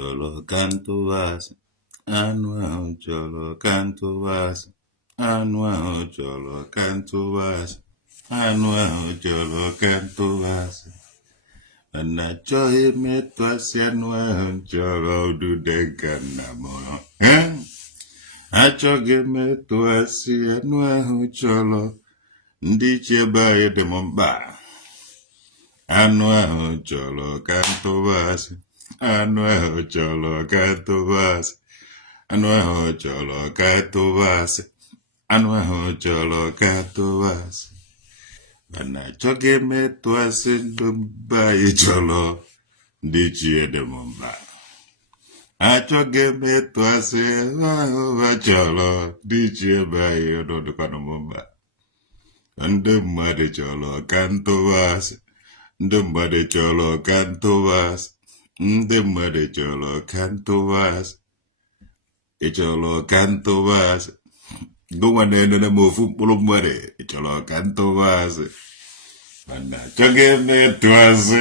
chọrọ ka ntụwasị. Anụ ahụ chọrọ ka ntụwasị. Anụ ahụ chọrọ ka ntụwasị. Anụ ahụ chọrọ ka ntụwasị. Mana achọghị metụ asị anụ ahụ chọrọ udude ka nna mụrụ. Achọghị metụ asị anụ ahụ chọrọ ndị ichie be anyị dị m mkpa. Anụ ahụ chọrọ ka ntụwasị. Anụ ahụ chọrọ ka ntụwasị. Anụ ahụ chọrọ ka ntụwasị. Anụ ahụ chọrọ ka ntụwasị. Mana achọghị metụ asị ndị be anyị chọrọ ndị ichie dị m mkpa. Achọghị metụ asị ahụ chọrọ ndị ichie be anyị ọdụdụkwanụ m mkpa. Ndị mmadụ chọrọ ka ntụwasị. Ndị mmadụ chọrọ ka ntụwasị. Ndị mmadụ chọrọ ka ntụwasị. Ị chọrọ ka ntụwasị. Gụnwa na-enene m ofu mkpụrụ mmadụ. Ị chọrọ ka ntụwasị. Mana achọghị metụ asị.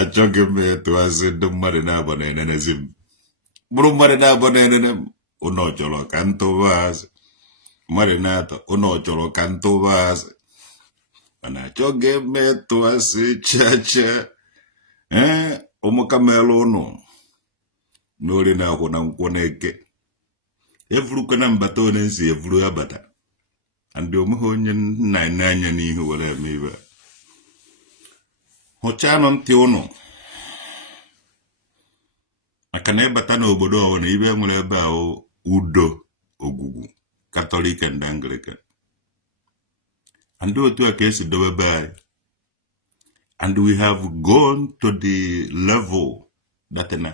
Achọghị metụ asị ndị mmadụ na-abụ na-enenezi m. Mkpụrụ mmadụ na-abụ na-enene m. Ụnọ chọrọ ka ntụwasị. Mmadụ na-atọ ụnọ chọrọ ka ntụwasị. Mana achọghị metụ asị chacha. Ụmụka mere ụnụ n'ori na-akwụ na nkwụ na-eke. Evurukwa na mbata onye nsi evuru abata. Andị omeghe onye nna anya n'ihu were eme ibe. Hụchanụ ntị ụnụ. Maka na ịbata n'obodo ọwụ na ibe nwere ebe ahụ udo ogwugwu Catholic and Anglican. And otu a ka esi dobe be anyị. And we have gone to the level that na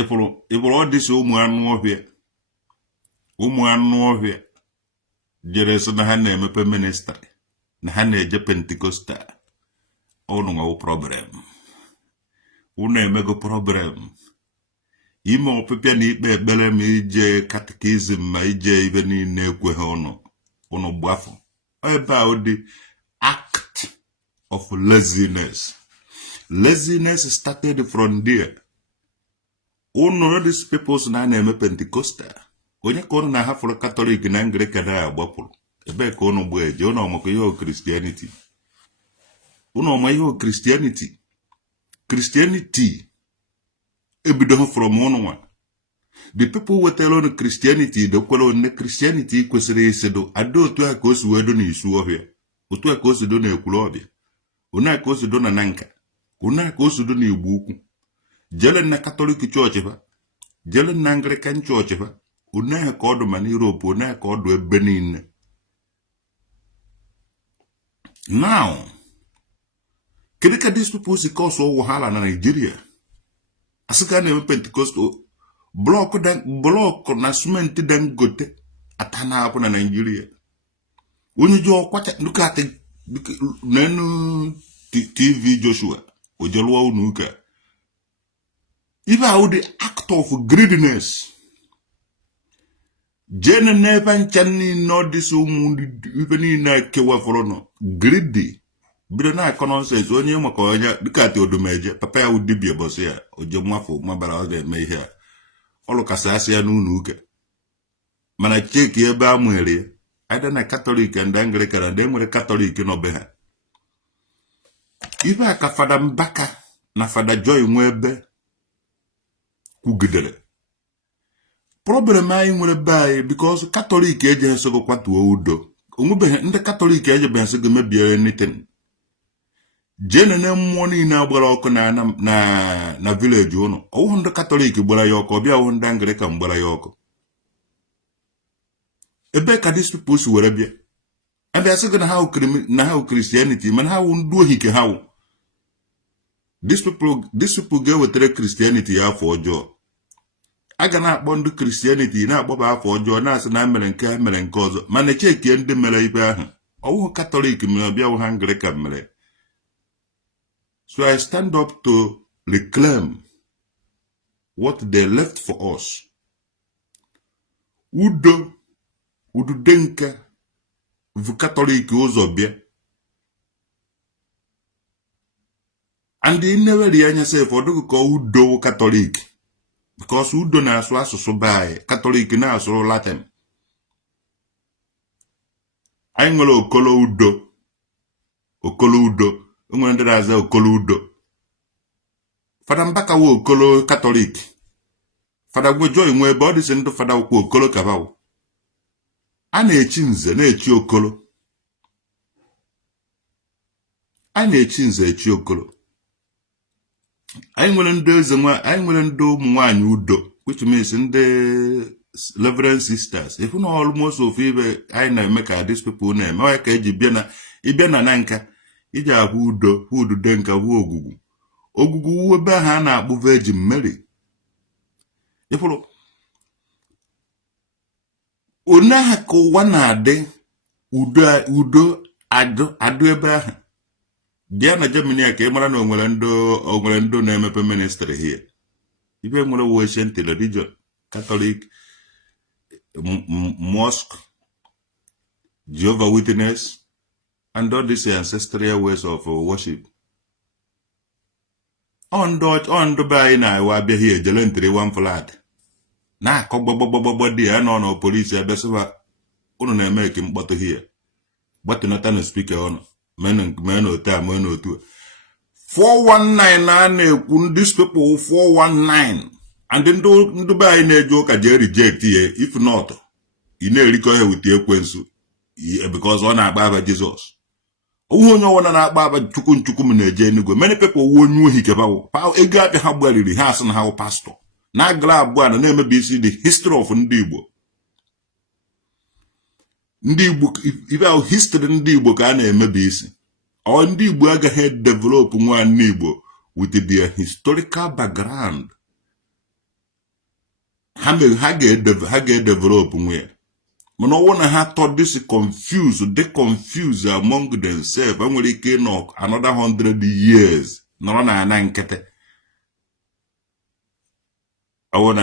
ịpụrụ ọ dịsị ụmụ anụ ọhịa jere so na ha na-emepe ministry na ha na-eje Pentecostal. Unu nwewu problem. Unu emego problem. Ime ọpịpịa na ikpe ekpere ma ije catechism ma ije ibe niile ekweghị unu gbafụ. Ebe ahụ dị act of laziness. Laziness started from there. Unu these people na na-eme Pentecostal. Onye ka unu na-ahafụrụ Catholic na Anglican agbapụrụ. Ebe ka unu gba eje unu ọmụkọ ihe Christianity. Unu ọmụ ihe Christianity. Christianity ebido from unu nwa. The people wetara unu Christianity dokwara unu Christianity kwesịrị isido ada otu a ka o si wedo n'isu ọhịa. Otu a ka o si do na ekwuru ọbịa. Onu a ka o si do na nanka. Onu a ka o si do na Igbo ukwu. Jele na Catholic Church ba. Jele na Anglican Church ba. Onu a ka ọdụ ma na Europe. Onu a ka ọdụ ebe niile. Now, kedu ka these people si cause wahala na Nigeria? Asika na Pentecostal block na cement Dangote atana hapo na Nigeria. Onye jo kwacha nukate nenu TV Joshua ojelwa unuka. Iba how the act of greediness. Jene never nchani no this even na kewa forono greedy. Bido na nonsense onye maka onye dikate odumeje papa ya udibie boss ya oje mwafo mabara ọ ga-eme ihe a. Ọlụkasị asị ya n'unu uke. Mana cheki ebe a nwere ada na Catholic and Anglican and nwere Catholic no be ha. Ibe aka Fada Mbaka na Fada Joy nwe ebe kwugidere. Problem anyị nwere be anyị because Catholic eje nsogo kwatuo udo. Onwebe ndị Catholic eje be nsogo mebie anything. Jene na mmụọ niile agbara ọkụ na village ụnụ. Ọwụ ndị Catholic gbara ya ọkụ, ọbịa ọwụ ndị Anglican gbara ya ọkụ. Ebe ka these people si were bịa. Abịa sị gị na ha Christianity, mana ha wụ ndị ohi ke ha wụ. These people ga-ewetara Christianity ya afọ ọjọọ. A ga na-akpọ ndị Christianity na-akpọba afọ ọjọọ na-asị na mere nke ọzọ. Mana chekie ndị mere ibe ahụ. Ọwụ Catholic mere ọbịa wụ ha Anglican mere. So I stand up to reclaim what they left for us. Ududenka vu Catholic ụzọ bịa. and the never the say for do go udo Catholic because udo na so asụsụ by Catholic na so Latin. I nwere okolo udo nwere ndị na-aza okolo udo. Fada Mbaka wo okolo Catholic. Fada Gwejo nwe ebe ọ dị sị ndụ fada ukwu okolo kabawo. A na-echi nze na-echi okolo. A na-echi nze echi okolo. Anyị nwere ndị eze nwa, anyị nwere ndị ụmụ nwaanyị udo, which means ndị Reverend sisters. If you know almost of ibe anyị na-eme ka these people na-eme, ọ ka eji bịa na nka, iji ahụ udo de nka hu ogwugwu. Ogwugwu ebe ha na-akpụ Virgin Mary. Ifụrụ one ha ka ụwa na-adị udo adụ ebe ahụ. Bịa na Germany ka ị mara na onwere ndo na-emepe ministry here. Ibe nwere Western religion, Catholic, mosque, Jehovah Witness, and all these ancestral ways of worship. On the bay na wa be here jelentry one flat. Na ko gbogbo di no police abeswa unu na make mkpọtụ here. But not an speaker on men time men two. 419 na these people 419 and then do buy na joke ka je reject here if not you na-erikọ here with ekwensu because ọ na-agba Jesus. Onye ọwụna na-agba aba chukwu m na-eje Enugu. Many people wonyu hikebawo ego apị ha gbaliri ha asị na ha pastor na agla abụọ na na-emebi isi the history of ndị Igbo. Ndị Igbo ibe ahụ history ndị Igbo ka a na-emebi isi. Ọ ndị Igbo agaghị develop nwanne Igbo with their historical background. Ha ga-develop nwe. Mana ọwụ na ha thought this they confuse among themselves. Enwere ike nọ another 100 years nọrọ na ana nkete. Ọwụ na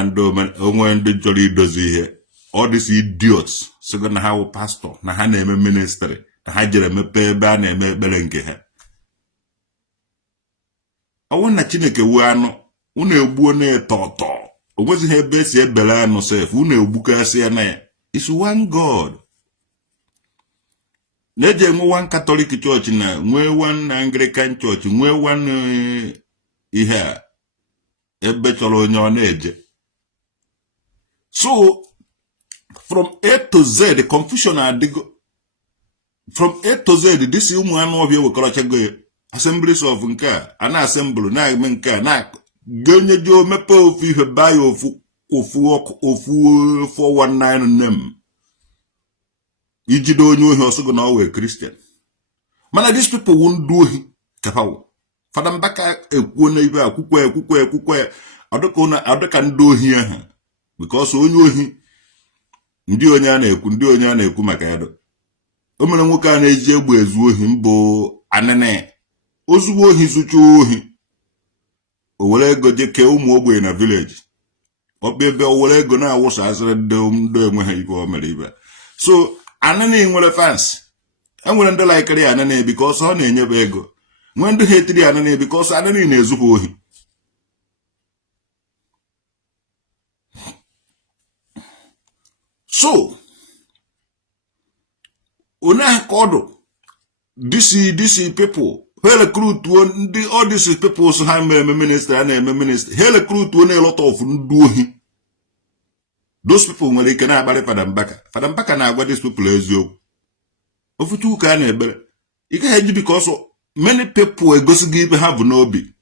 onwe ndị chọrọ idozi ihe. All these idiots sịgo na ha wụ pastor na ha na-eme ministry na ha jere mepe ebe a na-eme ekpere nke ha. Ọwụ na Chineke wee anụ unu egbuo na-eto ọtọ. O nwezighị ebe esi ebele anụ sef unu egbukasị ya na ya. It's one God. Neje nwe one Catholic church na nwe one Anglican church nwe one ihe a ebe chọrọ onye ọ na-eje. So from A to Z the confusion adigo. From A to Z this ụmụ anụ ọbịa wekọrọchago ya. Assemblies of nke a na assemble na eme nke a na gonye jo mepe ofu ihe ba ya ofu 419 name. Ijido onye ohi ọsọgo na ọwe Christian. Mana these people won't do ohi kapawo. Fada Mbaka ekwuo na ibe akwụkwọ ọdụka ndị ohi ahụ. Because onye ohi ndị onye a na-ekwu maka ya do. O mere nwoke a na-eji egbe ezu ohi mbụ anene. Ozugbo ohi zụcha ohi. O were ego je kee ụmụ ogbenye na village. Obebe owere ego na awụsa asịrị ndị enweghị ibe o mere ibe. So anene nwere fans. Enwere ndị laikiri anene because ọ na-enyebe ego. Nwee ndị hetiri anene because anene na-ezupụ ohi. So una kodo this people he recruit all these people so ha eme minister na eme minister he recruit a lot of ndị ohi. Those people nwere ike na-akparị Fada Mbaka na-agwa these people eziokwu. Ofutu ka na ebere ị gaghị eji because many people egosigo ibe ha bụ n'obi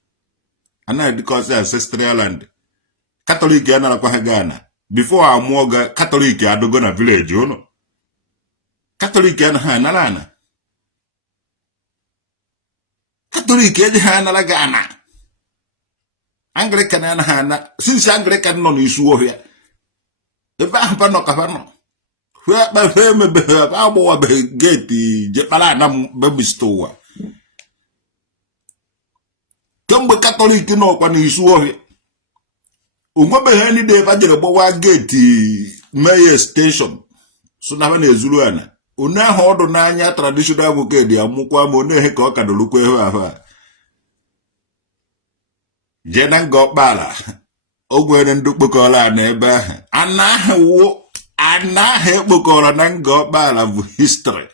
anaghị because ancestral land. Catholic ya narakwa ha Ghana before amụọ ga Catholic adogo na village ụnụ. Catholic ya na ha anara ana. Catholic eji ha anara Ghana. Anglican ya na ha ana since Anglican nọ n'isu ọhịa. Ebe ahụ pa nọ ka pa nọ. Hwe mebe agbawa be gate je kpara na baby store. Kemgbe Catholic nọ kwa n'isu ọhịa. Onwebeghị ndị ebe jere gbawa gate mayor station. So na na ezuru ana. One ahụ ọdụ n'anya traditional advocate amụkwa ma one ehe ka ọ kadolukwa ehe ahụ a. jena ngokbala ogwere ndu kpokola na ebe anaghị ekpokọrọ na ngokbala bụ history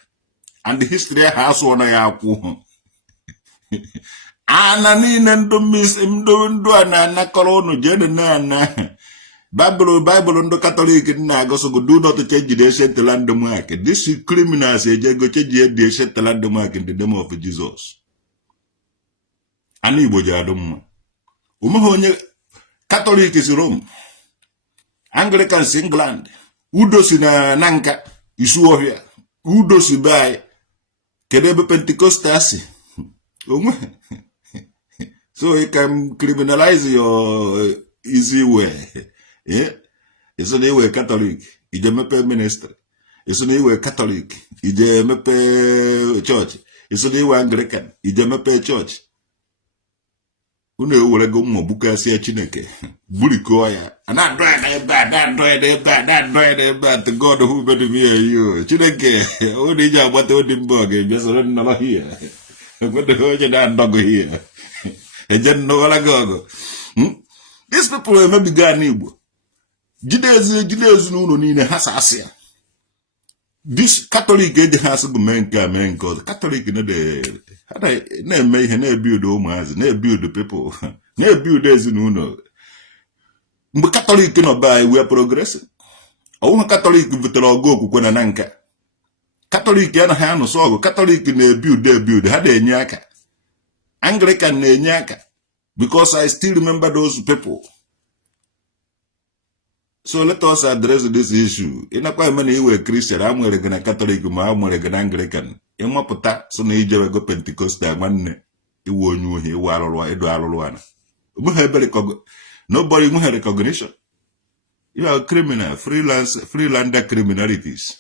and history ha asụ na ya akwụ ana niile ndụ a na-anakọrọ unu jene na Bible ndị Catholic na-agọsọgo do not change the ancient landmark. These criminals ejego change the ancient landmark in the name of Jesus. Ani Igbo ji adụ mma. Umehe onye Catholic si Rome, Anglican si England, Udo si na Nanka, Isuohia, Udo si Bai, kedu ebe Pentecostal si? So you can criminalize your easy way. Yeah? Iso na iwe Catholic, ije mepe ministry. Iso na iwe Catholic, ije mepe church. Iso na iwe Anglican, ije mepe church. Unu ewerego mma bukasịa Chineke buriko ya na-adọede to God who made me and you. Chineke unu iji agbata odi mbọ ga-ebịa soro nnọrọ hie ekwedoghị onye na-adọgụ hie eje nnọgọla gị ọgụ. These people emebigo ana Igbo jide ezinụlọ niile ha sasị ya. This Catholic eji ha asị bụ mee nke a mee nke ọzọ. Catholic na-eme ihe na-ebuild ụmụazị na-ebuild people na-ebuild ezinụlọ. Mgbe Catholic nọ be anyị we are progressing. Ọwụghị Catholic butere ọgụ okwukwe na nka. Catholic anaghị anụsọ ọgụ. Catholic na-ebuild ha na-enye aka. Anglican na-enye aka because I still remember those people. So let us address this issue. Inakwa eme na iwe Christian, amwere gị na Catholic ma amwere gị na Anglican. Ịmapụta so na ijebe go Pentecostal nwanne iwu onye uhe iwu alụrụ edo alụrụ ana. Nobody will have recognition. You are a criminal, freelander criminalities.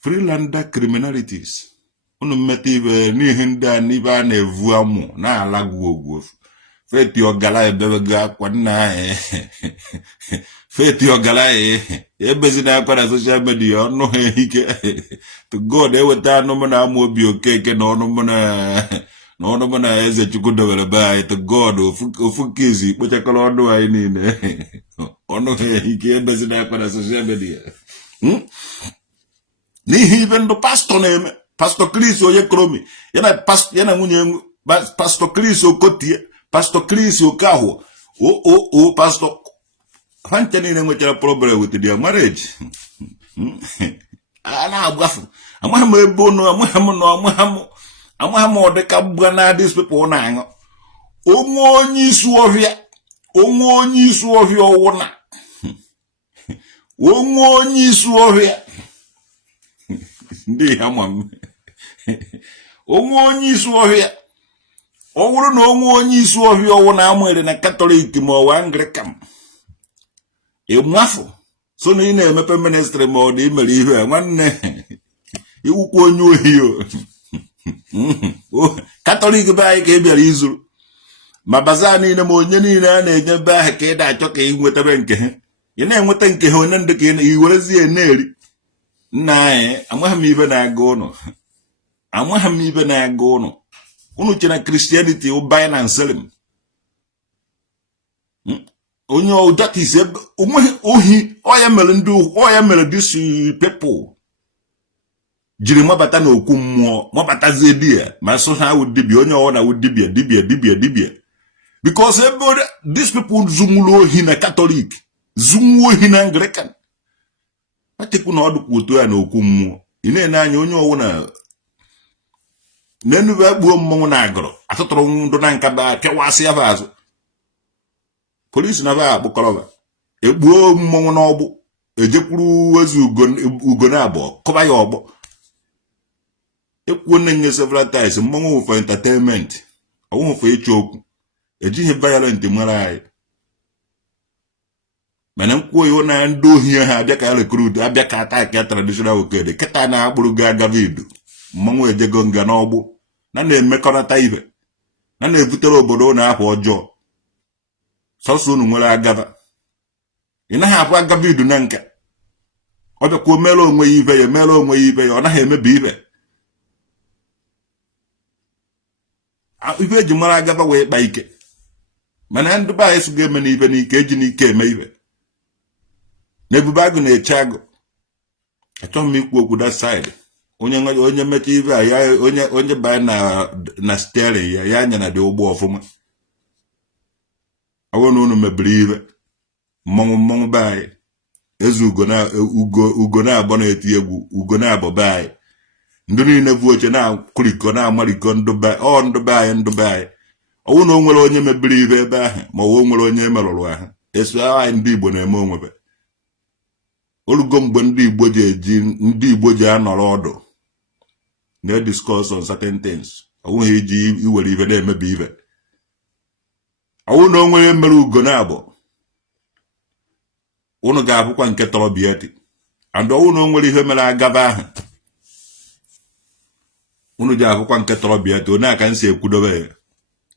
Freelander criminalities. Unu mmete ibe n'ihe ndị a n'ibe a na-evu amụ na-alagwu ogwu. Feti ogala ebebe akwa nna Feti ogala ebezi na akwa na social media ọnụ ha ike. To God eweta anụ na amụ obi okeke na ọnụ na eze Chukwu dowere be anyị. To God ofu kizi kpochakọrọ ọnụ anyị niile ọnụ ha ike ebezi na akwa na social media. N'ihi ibe ndụ pastor na-eme. Pastor Chris onye kromi yana nwunye Pastor Chris Okotie, Pastor Chris Okaho, Pastor Fanchani nwechara problem with their marriage. Ana agbafu. Amaham ebono, amaham odeka bwana these people na ango. Onye isu ohia owona. Onye isu ohia. Ndị amam. Onye isu ohia. Ọ bụrụ na onye isi ohia ọwụ na amụere na Catholic ma ọ Anglican ịmafụ so na ị na-emepe ministry ma ọ dị imere ihe a nwanne iwukwu onye ohio Catholic be anyị ka ị bịara izuru ma baza niile ma onye niile a na-enye be ahụ ka ị da-achọ ka ị nwetebe nke ha ị na-enweta nke ha onye ndị ka ị werezie na-eri nna anyị amaghị m ibe na-aga ụnụ unu chena Christianity buy and sell. Onye that is ohi oya mere this people jiri mabata na okwu mmụọ mabatazie dia ma so ha would dibia onye ọ na would dibia because these people zumulo ohi na Catholic zumu ohi na Anglican ateku na ọdụ otu ya na okwu mmụọ ị na-anya onye ọwụ na Nenu ba gbuo mmọnwụ na agụrụ atụtụrụ ndụ na nka ba pịawasị ya azụ polisi na ba akpụkọrọba egbuo mmọnwụ n'ọgbụ ejekwuru ezi ugo na abụọ kọba ya ọgbọ ekwuo na-enye several times mmọnwụ for entertainment ọwụhụ for ịchọ okwu ejighị violent mara anyị mana nkwuo ya na ndị ohi ha abịa ka ya recruit abịa ka attack ya traditional okede kịta na-akpụrụ ga Gavido mmanwụ ejego nga n'ọgbụ na-emekọrịta ibe na-ebutere obodo na-apụ ọjọọ sọsọ unu nwere agaba ị naghị apụ Gavido na nka ọ bịakwuo mere onwe ya ọ naghị emebi ibe ife eji mara agaba wee kpa ike mana ndị be anyị sụga eme n'ibe n'ike eji n'ike eme ibe na ebube agụ na-eche agụ achọghị m ikwu okwu that side onye mecha ibe a ya onye baa na steering ya anya na dị ụgbọ ọfụma awụ na unu mebiri ibe mmọnwụ be anyị eze ugo na-abọ na-eti egwu ugo na-abọ be anyị ndị niile bụ oche na-akwụrikọ na-amarikọ ndụ be anyị ọwụ na o nwere onye mebiri ibe ebe ahụ ma o nwere onye merụrụ ahụ eso anyị ndị Igbo na-eme onwebe olugo mgbe ndị Igbo ji anọrọ ọdụ na-discuss on certain things ọwụghị iji iwere ibe na-emebi ibe ọwụ na o nwere mere ugo na-abọ unu ga-abụkwa nke tọrọ bieti and ọwụ na o nwere ihe mere agaba ahụ unu ji abụkwa nke tọrọ bieti onye aka nsi ekwudobe ya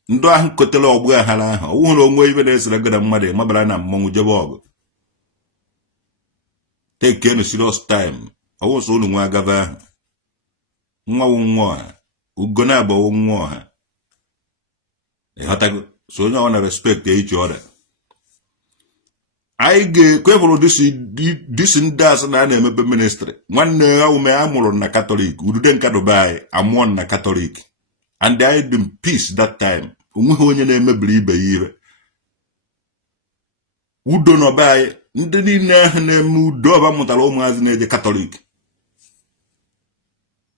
ndụ ahụ kotere ọgbụ aghara ahụ ọwụ na onwe ibe na-esere gada mmadụ mabara na mmọnwụ jebe ọgụ take any serious time ọwụ so unu nwe agaba ahụ nwawu nwa ọha ugo na-abọwụ nwa ọha ịghọtago so onye ọ na respect each other anyị ga-ekwefụrụ disi ndị asị na a na-emepe ministry nwanne ha ume a mụrụ na katọlik udude nkadobe anyị amụọ na katọlik and I dị peace that time onweghị onye na-emebiri ibe ya ihe udo nọbe anyị ndị niile ahụ na-eme udo ọba mụtara ụmụazị na-eje katọlik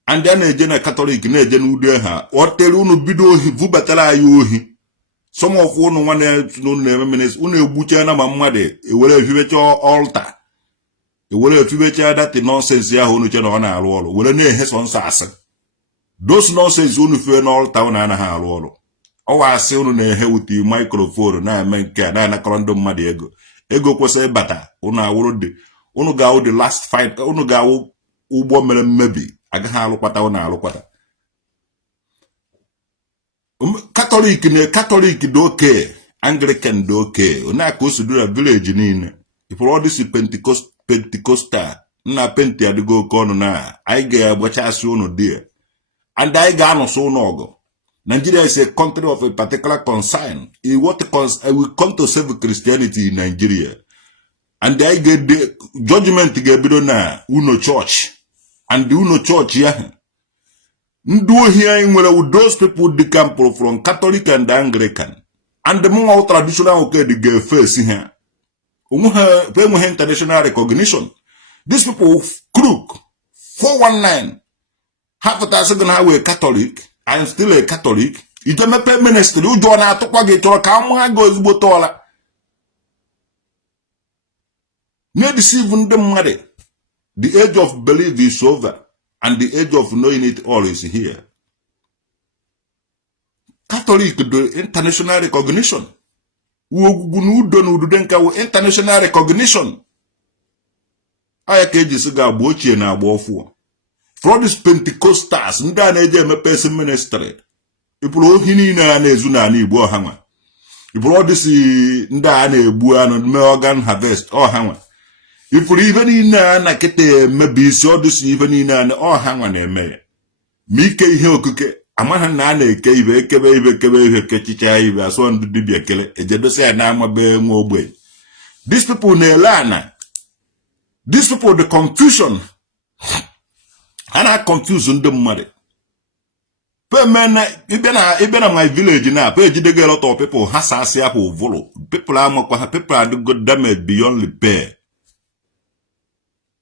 and a na-eje na katọlik na-eje n'udo ha ọ tere unu bido ohi vubatara anyị ohi sọmọkwụ unu nwanne unu na-eme ministry unu egbucha na ma mmadụ ewere efibecha altar ewere efibecha dati nonsense ahụ unu che na ọ na-arụ ọrụ were na-ehe sọ nsọ asị those nonsense unu fee n'altar unu anaghị arụ ọrụ ọwa asị unu na-ehe wuti microphone na-eme nke a na-anakọrọ ndị mmadụ ego kwesịrị ịbata unu awụrụ dị unu ga-awụ the last fight unu ga-awụ ụgbọ mere mmebi agaghị alụkwata unu alụkwata Catholic dị oke Anglican dị oke onye aka o si dura village niile ifuru ọ dịsi Pentecostal nna penti adịgo oke ọnụ na anyị ga-agbachasị unu dị and anyị ga-anụsị unu ọgụ Nigeria is a country of a particular concern. We come to save Christianity in Nigeria. And I get the judgment to get na Uno Church. And the Uno Church, yeah. Ndo here with those people they come from Catholic and Anglican. And the more traditional okay they get first here. International recognition. These people crook 419. Half a thousand highway Catholic. I'm still a Catholic. Ije mepe ministry ujo na atụkwa gị chọrọ ka amụha gị ozugbo tọọla. Na-deceive ndị mmadụ. The age of belief is over and the age of knowing it all is here. Catholic do international recognition. Uogugwu na udo na udude nka wo international recognition. Aya ka eji sị ga-agba ochie na agba ọfụọ. For these Pentecostals, ndị a na-eje emepe esi ministry. Ịpụrụ ohi niile a na-ezu n'ala Igbo ọha nwa. Ịpụrụ ọdịsi ndị a na-egbu anụ mee organ harvest ọha nwa. Ịpụrụ ife niile a na kịta emebi isi ọdịsi ife niile a ọha nwa na-eme ya. Ma ike ihe okuke amaghị na a na-eke ibe ekebe ibe kechicha ibe asọ ndị dibịa kele ejedosi ya na-amabe nwa ogbe. These people na-ele ana. These people the confusion. Ana confuse ndị mmadụ. Ibe na my village na pe ejidege a lot of people hasasi apụ volo. People amakwa ha people are good damage beyond repair.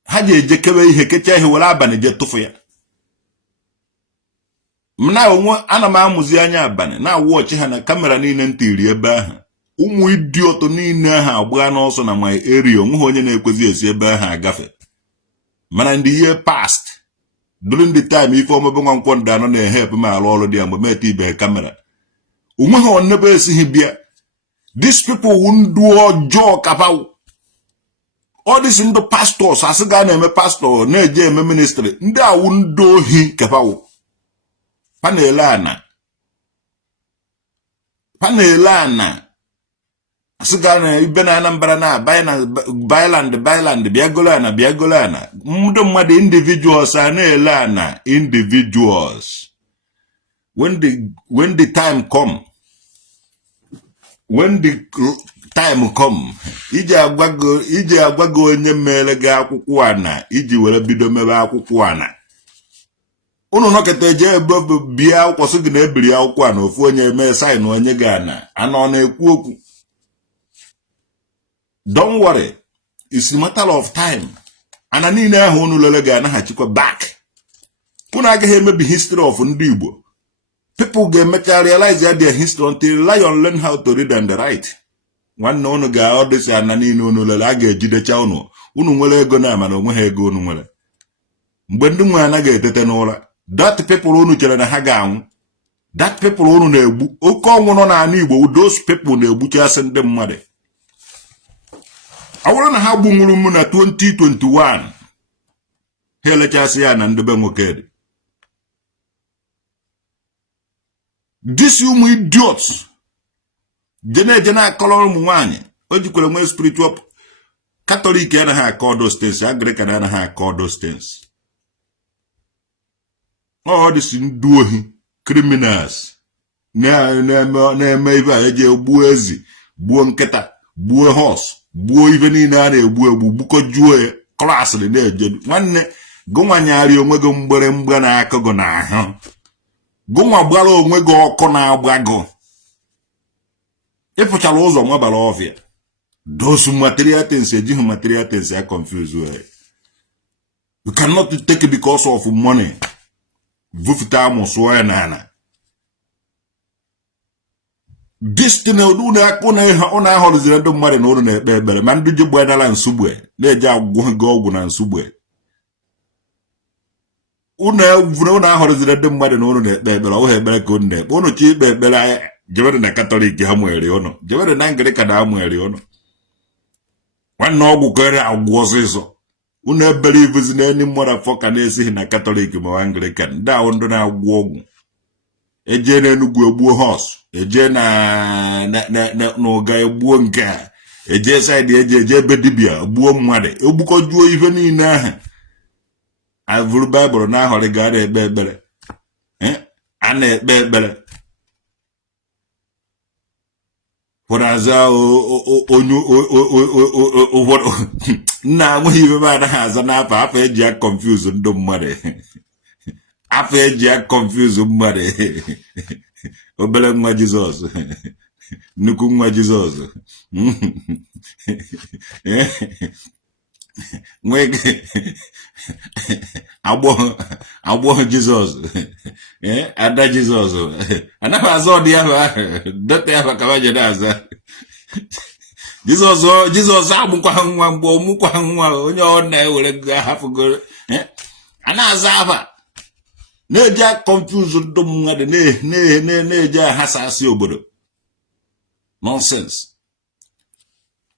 Ha je kewe ihe kecha ihe were abani je tụfu ya. Mna onwe ana m amụzi anya abani na watch ha na kamera niile ntiri ebe ahụ. Ụmụ idiot niile ha agba n'ọsọ na my area onwe onye na-ekwezi esi ebe ahụ agafe. Mana in the year past during the time if ọmebe nwa nkwọ ndị anọ na-ehep m alụ ọrụ dị ya mgbe mete ibe kamera onwe ha onebe esighị bịa. These people wu ndụ ọjọọ kapawu. All these ndụ pastors asị ga na-eme pastor na-eje eme ministry ndị awụ ndụ ohi kapawu. Panele ana asị ga na ibe na Anambra na Bailand biagolana ndị mmadụ individuals a na-ele ana individuals when the time come, ije agwago onye mere gị akwụkwọ ana iji were bido mebe akwụkwọ ana. Unu nọkete je ebe bịa akwụkwọ sị gị na ebiri akwụkwọ ana ofu onye eme sign onye gị ana ọ na-ekwu okwu. Don't worry, it's a matter of time. Ana niile ahụ unu lele ga-anaghachikwa back. Unu agaghị emebi history of ndị Igbo. People ga-emecha realize their history until lion learn how to read and write. Nwanne unu ga-ọdịsị ana niile unu lele a ga-ejidecha unu nwere ego na ama na onwe ha ego unu nwere. Mgbe ndị nwe anaghị etete n'ụra, that people unu chere na ha ga-anwụ, that people unu na-egbu oke ọnwụ nọ n'ala Igbo, those people na-egbuchasị ndị mmadụ. Ọ bụrụ na ha gbunwuru m na 2021 ha elechasị ya na ndebe nwoke dị. These ụmụ idiots jena akọrọ ụmụ nwaanyị o jikwere nwe spiritual Catholic anaghị akọ those things, Anglican anaghị akọ those things. All this ndị ohi criminals na-eme ibe a eji gbuo ezi, gbuo nkịta, gbuo horse, gbuo ibe niile a na-egbu gbukọjuo ya klasị dị na-eje. Nwanne gụnwanyarị onwe gị mgbere na-akọ gị n'ahụ, gụnwa gbara onwe gị ọkụ na-agba gị, ịpụchara ụzọ mabara ọfịa. Those material things ejighị material things ya confuse way. You cannot take it because of money. Vufita amụsụọ ya n'ana. This thing ụnụ ahọrọziri ndị mmadụ na ụnụ na-ekpe ekpere ma ndị ji gbanala nsogbu na-eji agwụgwọ gị ọgwụ na nsogbu. Ụnụ ahọrọziri ndị mmadụ na ụnụ na-ekpe ekpere ọ ha ekpere ka ụnụ na-ekpe. Ụnụ chi ikpe ekpere jebere na Katọlik ha nwere ụnụ, jebere na Anglican ha nwere ụnụ. Nwanne ọgwụ kere agwụ ọsịsọ. Ụnụ ebere ivuzi na enyi mmụọ afọ ka na-esighị na Katọlik ma Anglican. Ndị ahụ ndị na-agwụ ọgwụ eje na Enugu egbuo horse, eje n'ụga egbuo nke a, eje saịdị eje ebe dibịa gbuo mmadụ, egbukọjuo ife niile ahụ. Avụrụ Baịbụl na ahọrị ga na-ekpe ekpere, a na-ekpe ekpere Whaza onye nna amụghị ibe m anaghị aza n'afọ afọ eji ya confuse ndị mmadụ, afọ eji ya confuse mmadụ. Obere nwa Jizọs, nnukwu nwa Jizọs, agbọghọ Jizọs, ada Jizọs. Anaghị aza ọdị ahụ dọta ya ka waje na-aza Jizọs agbụkwa nwa mgbe ọmụkwa nwa onye ọ na-ewere hapụgoro. A na-aza afa na-eji confuse ndị mmadụ, na-eji ahasasị obodo. Nonsense.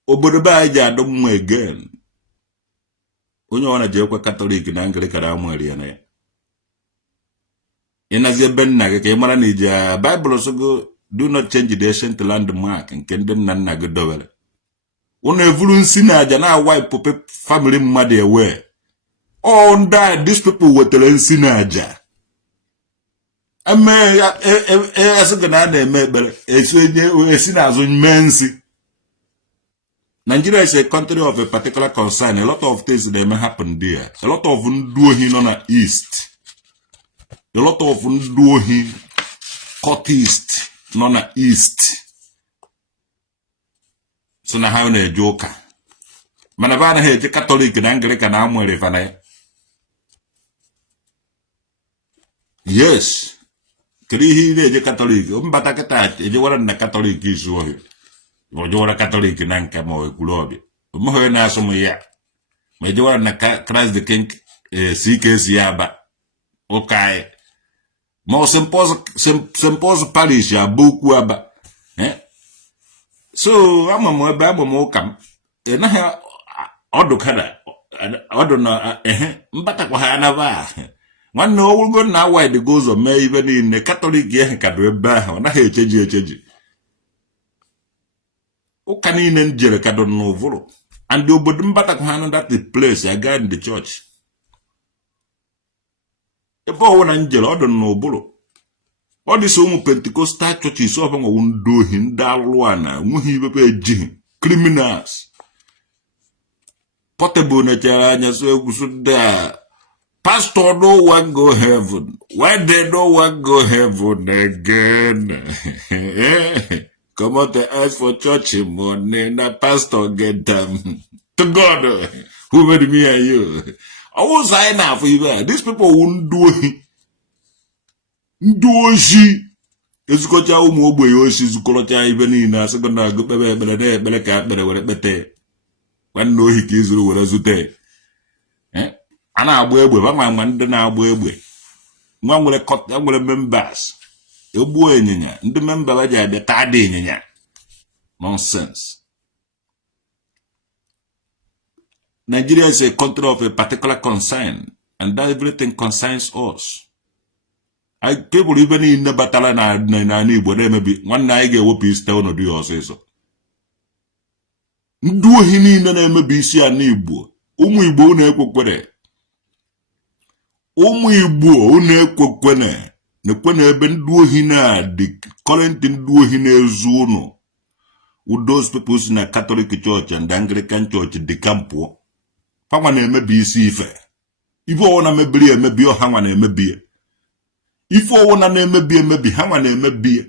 Obodo be anyị ji adụ mma again. Onye ọ na-eji ekwe Katọlik na Anglican amụrụ ya na ya. Ịnazi ebe nna gị ka ị mara na iji Baịbụl sogo do not change the ancient landmark nke ndị nna gị dobere. Unu evuru nsi na aja na wipe family mmadụ ewe. All that these people wetara nsi na aja. Asịgị na a na-eme ekpere esi n'azụ mee nsi. Nigeria is a country of a particular concern. A lot of things that may happen there. A lot of nduohi no na east. A lot of nduohi East no na east. So na ha na ejoka. Mana ba na heje Catholic na Anglican na amwere fa na. Yes. Kiri hi heje Catholic. Mbata kata eje wara na Catholic isu ohi. Ojora Catholic na nka ma ekulobi. Mo na asomo ya. Ma eje wara na Christ the King CKC yaba. Okay. Ma sempose parish ya buku aba. So ama ebe agba ụka m na ha odukada oduna mbata kwa ha na ba nwanne owugo na wide goes o mee ibe niile Catholic ihe kado ebe ahụ na ha echeji ụka niile njere kado n'ụvụrụ and obodo mbata kwa ha na that place aga in the church ebe ọwụ na njere ọdụ n'ụbụrụ All these Pentecostal churches of Undohin, Dalwana, Muhi criminals. Portable Nature, so there. Pastor no one go heaven. Why they no one go heaven again? Come out to ask for church money, na pastor get them. To God, who made me and you? I won't sign up for you. These people won't do it. Do she? It's got your own way, she's got even in a second. Go better cat, better. When no he kills you, what does it? Ana agba egbe ba ma ndị na-agba egbe nwa nwere members egbuo ịnyịnya ndị member ba ji abịa taa dị ịnyịnya nonsense. Nigeria is a country of a particular concern and that everything concerns us. I people even in the battle na Igbo na-emebi nwanne anyị ga-ewepụ iste ọnọdụ ya ọsịsọ ndị ohi niile na-emebi isi a n'Igbo ụmụ Igbo na-ekwekwere ụmụ Igbo na-ekwekwene na-ekwene ebe ndị ohi na-adị current ndị ohi na-ezu ụnụ with those people in a Catholic church and Anglican church dị kampụ ha na-emebi isi ife ọwụna mebiri emebi ha nwa na-emebi ife ọwụna na-emebi emebi ha nwa na-emebi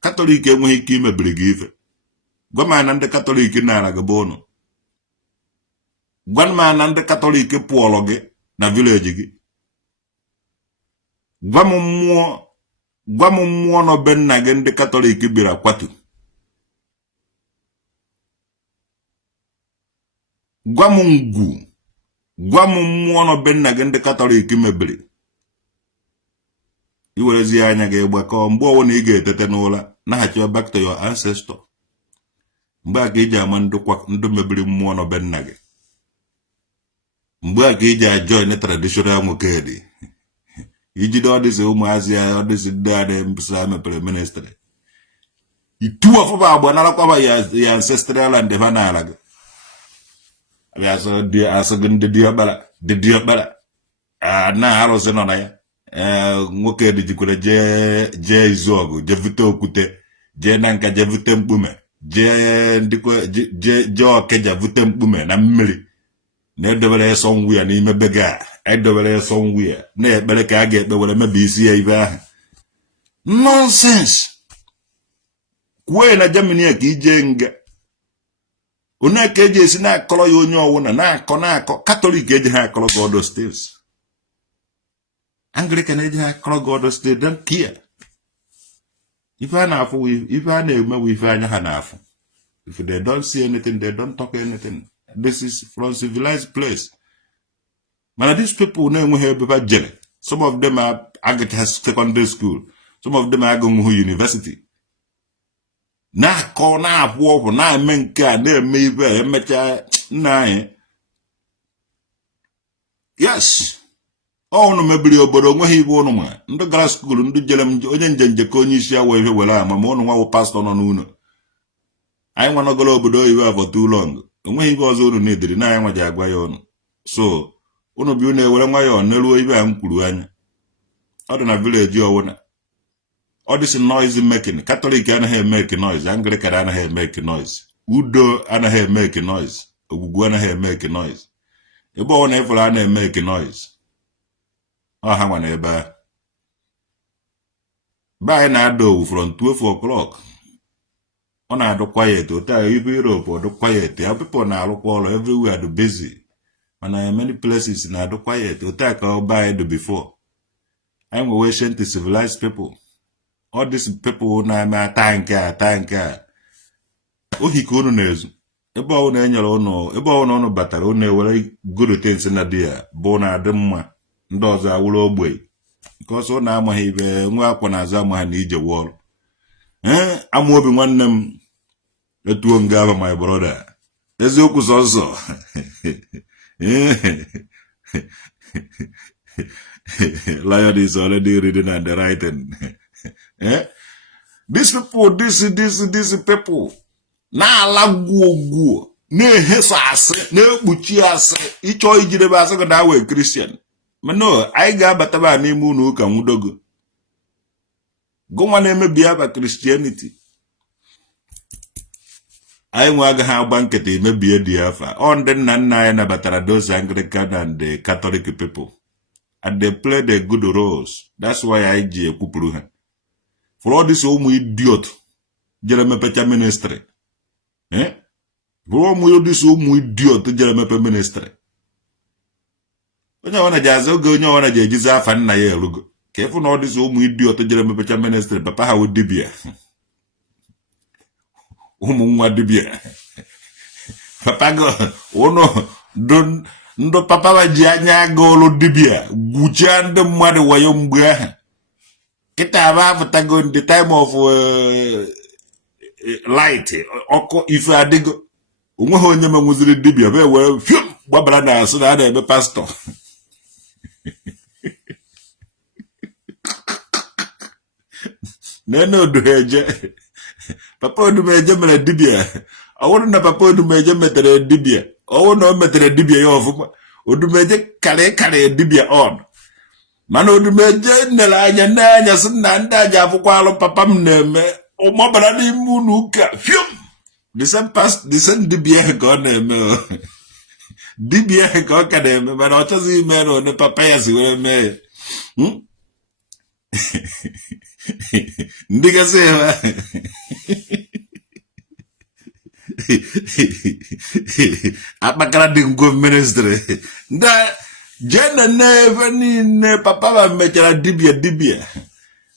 Catholic enweghị ike imebiri gị ife gwa m na ndị Catholic na-ara gị bụ ụnụ gwa m na ndị Catholic pụọlọ gị na village gị gwa m mmụọ no be nna gị ndị Catholic bịara kwatu gwa m mmụọ no be nna gị ndị Catholic mebiri iwerezi anya gị gbakọ mgbe ọwụ na ị ga-etete n'ụla naghachi back to your ancestor mgbe a ka iji ama ndị mebiri mmụọ no be nna gị mgbe a ka iji join traditional nwoke dị ijide ọdịsị ụmụazị ya ọdịsị ndị a na-empụsa mepere ministry itu ọfụba agba narakwaba ya ancestral land ebe na-ala gị abịa asụ gị ndị diọkpara na-arụsị nọ na ya nwoke dị jikwere jee izu ọgụ jee vute okwute jee na nka jee vute mkpume jee ọkeja vute mkpume na mmiri na-edobere ya sọnwụ ya n'ime bega a edobere ya sọnwụ ya na-ekpere ka a ga-ekpe were mebi isi ya ibe ahụ nonsense. Kwue na Germany ka ije nga onye ka eji esi na-akọrọ ya onye ọwụna na-akọ Catholic eji ha akọrọ God States, Anglican eji ha akọrọ God States, don't care. Ife a na-afụ ife a na-eme ife anya ha na-afụ. If they don't see anything, they don't talk anything. This is from civilized place. But these people na-enweghị ebe jere. Some of them are agụcha secondary school. Some of them are going to university. Na-akọ na-apụ ọpụ na-eme nke a na-eme ibe emecha nna anyị. Yes. Ọnụ mebiri obodo onweghị ibe ụnụ nwa. Ndị gara school ndị jere onye njenje ka onye isi awa ihe were ama ma ụnụ nwa bụ pastor nọ n'ụlọ. Anyị nwanọgolo obodo oyibo for too long. Onweghị ibe ọzọ ụnụ na-ediri na anyị nwa ji agwa ya ọnụ. So ụnụ bi ụnụ ewere nwayọọ neruo ibe a m kwuru anya. Ọ dị na village ọwụna. All this noise making. Catholic anaghị make noise. Anglican anaghị make noise. Udo anaghị make noise. Ogwugwu anaghị make noise. Ebe ọwụna ifụrụ anaghị make noise. Ọ ha nwa na ebe a. Be anyị na-ada owu from 12 o'clock. Ọ na-adụ quiet. Ota ibe Europe ọdụ quiet. Ya people na-alụkwa ọrụ everywhere do busy. Mana many places na-adụ quiet. Ota ka ọ be anyị do before. Anyị nwe ancient civilized people. All these people na-eme ata nke a. Ohi ka unu na-ezu. Ebe ọwụ na-enyere ụnụ, ebe ọwụ na ụnụ batara ụnụ ewere good things na dị ya bụ na adị mma. Ndị ọzọ awụrụ ogbe. Nke ọsọ ụnụ amaghị ibe nwa akwa na-azụ amaghị na ije wọrụ. Amụ obi nwanne m etuo m gaba my brother. Eziokwu sọsọ. Lion is already reading and writing. These people, these people, na-alagwu na-ehesa asị, na-ekpuchi asị, ịchọ ijidebe asị gị na awe Christian. Mano, anyị ga-abataba n'ime ụlọ ụka nwudogo. Gụnwa na-emebi aba Christianity. Anyị nwe agaghị agba nkịta emebie dị afa. Ọ ndị nna nna anyị nabatara those Anglican and the Catholic people. And they played a good roles. That's why I ji ekwupụrụ ha. For all this ụmụ idiot jere mepecha ministry. For all this ụmụ idiot jere mepe ministry. Onye wana ji azụ oge onye wana ji ejizi afa nna ya erugo. Ka efu na all this ụmụ idiot jere mepecha ministry papa ha wụ dibia. Ụmụ nwa dibia. Papa go ono don ndo papa wa ji anya aga ụlọ dibia gwuchia ndị mmadụ wayo mgbe ahụ. Kita aba afụtago in the time of light ọkụ ife adịgo. Onweghị onye menwuziri dibia be wee fium gbabara na asụ na a na-eme pastọ. Nene Odumeje. Papa Odumeje mere dibia. Ọwụrụ na Papa Odumeje metere dibia. Ọwụrụ na o metere dibia ya ọfụma. Odumeje karị dibia on. Mana Odumeje nere anya n'anya sị na ndị aja akwụkwọ alụ papa m na-eme ụmụbara n'ime ụlọ ụka. Fium! The same dibia ka ọ na-eme. Dibia ka ọ ka na-eme mana ọ chọghị ime na onye papa ya si wee mee. Ndị gasị ebe akpakara dị ngwo ministry ndị jene n'ebe niile papa ma mechara dibia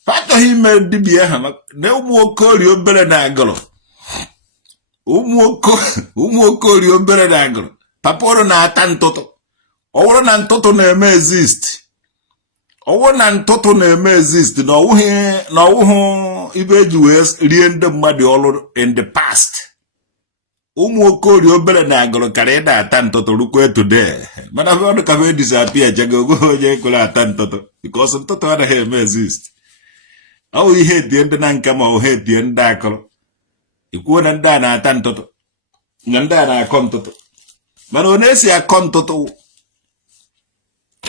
achọghị ime dibia ha na ụmụ okorie obere na agụrụ ụmụ okorie obere na agụrụ papa ọrụ na-ata ntụtụ ọwụrụ na ntụtụ na-eme exist ọwụ na ntụtụ na-eme exist na ọwụhụ ibe eji wee rie ndị mmadụ ọrụ in the past. Ụmụ okorie obere na agụrụ kara ị na-ata ntụtụ rukwe today. Mana ọ dị ka fe disappear jago ogo onye kwere ata ntụtụ because ntụtụ anaghị eme exist. Ọ bụ ihe etie ndị na nka ma ọ ha etie ndị akụrụ. Ikwuo na ndị a na-ata ntụtụ na ndị a na-akọ ntụtụ. Mana ọ na-esi akọ ntụtụ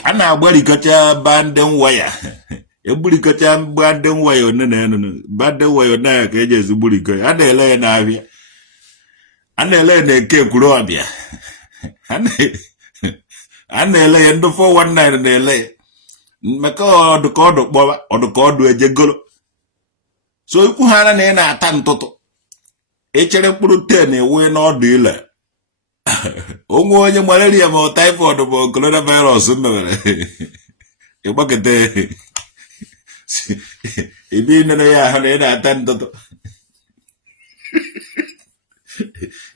a na-agbarikọcha banding waya. Egburikọcha banding waya one na enu banding waya one ka eji ezigburikọ a na-ele ya n'abịa. A na-ele na eke kwuru ọbịa. A na-ele ya ndị 419 na-ele ya. Maka ọdụka ọdụ kpọba ọdụka ọdụ ejegolo. So ikwu ha na ị na-ata ntụtụ. Echere mkpụrụ 10 ewe n'ọdụ ile. Onwe onye malaria ma typhoid ma coronavirus mere. Ịgbakete. Ibi nene ya ahụ na ị na-ata ntụtụ.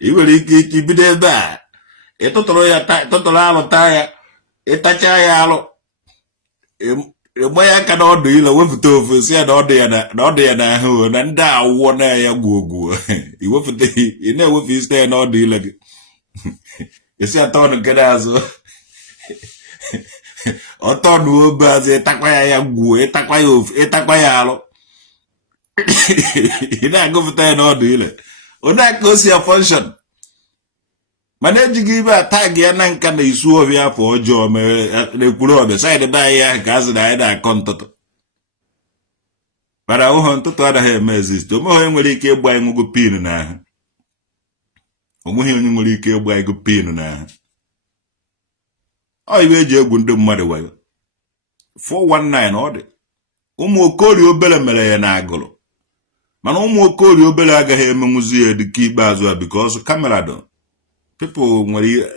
I nwere ike ibido ebe a ịtụtụrụ alụ taa ya ịtacha ya alụ ịgba ya aka n'ọdụ ile wepụta ofe si ya na ọdụ ya n'ahụ na ndị awụọ na ya gwuo iwepụta ị na-ewepụ isi ya n'ọdụ ile gị esi atọnụ nke n'azụ ọtọnụ obe azụ ịtakwa ya gwuo ịtakwa ya alụ ị na-agụpụta ya n'ọdụ ile onye aka o si ya function mana ejighị ibe atag ya na nka na isu ọbịa afọ ọjọọ mere na-ekwuru ọbịa saịdị be anyị ahụ ka azụ na anyị na-akọ ntụtụ mana ụhọ ntụtụ anaghị eme exist. Onweghị onye nwere ike ịgba ịṅụgụ pin n'ahụ. Onweghị onye nwere ike ịgba ịgụ pin n'ahụ. Ọ iwe eji egwu ndị mmadụ wayo 419 ọ dị. Ụmụ okorie obere mere ya na agụrụ mana ụmụ okorie obere agaghị emenwuzi ya dịka ikpeazụ a because kamera dọ people nwere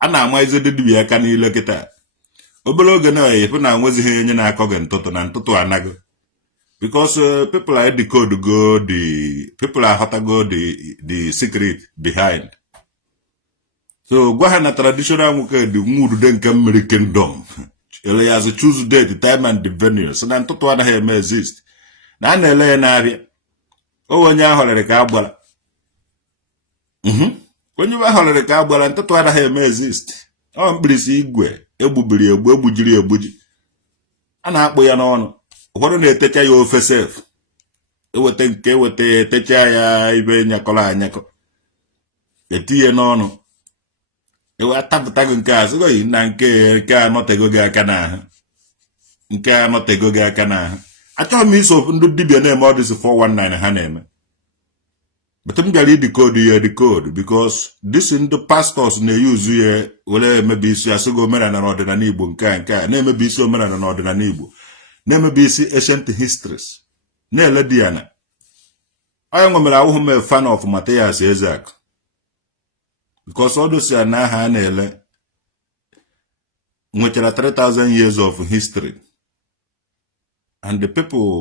a na-ama izede dibia aka n'ile kịta obere oge na-efu na nwezighị onye na-akọ gị ntụtụ na ntụtụ anaghị because people are decode go people are hotago the secret behind. So gwa ha na traditional nwoke dị nwurude nke mmiri kingdom ele ya as choose date time and the venue so na ntụtụ anaghị eme exist na a na-ele ya n'abịa onye ahọrịrị ka agbara onye ahọrịrị ka agbara ntụtụ anaghị eme exist. Ọ mkpirisi igwe egbubiri egbujiri egbuji a na-akpụ ya n'ọnụ. Ụfọdụ na-etecha ya ofe sef eweta ya etecha ya ibe nyakọrọ anyakọ etinye n'ọnụ ewe atapụta gị nke azụ goyi na nke anọtego gị aka n'ahụ nke anọtego gị aka n'ahụ Achọghị m iso ndị dibia na-eme ọ dịsị 419 ha na-eme. But m bịara idecode ya decode because this ndị pastors na-eyuzu ya were emebi isi asịgo omenala na ọdịnala Igbo nke a na-emebi isi omenala na ọdịnala Igbo na-emebi isi ancient histories na-ele di ya na onye nwemere awụhụ m fan of Matthias Ezeak because all those ya na ha na-ele nwechara 3000 years of history and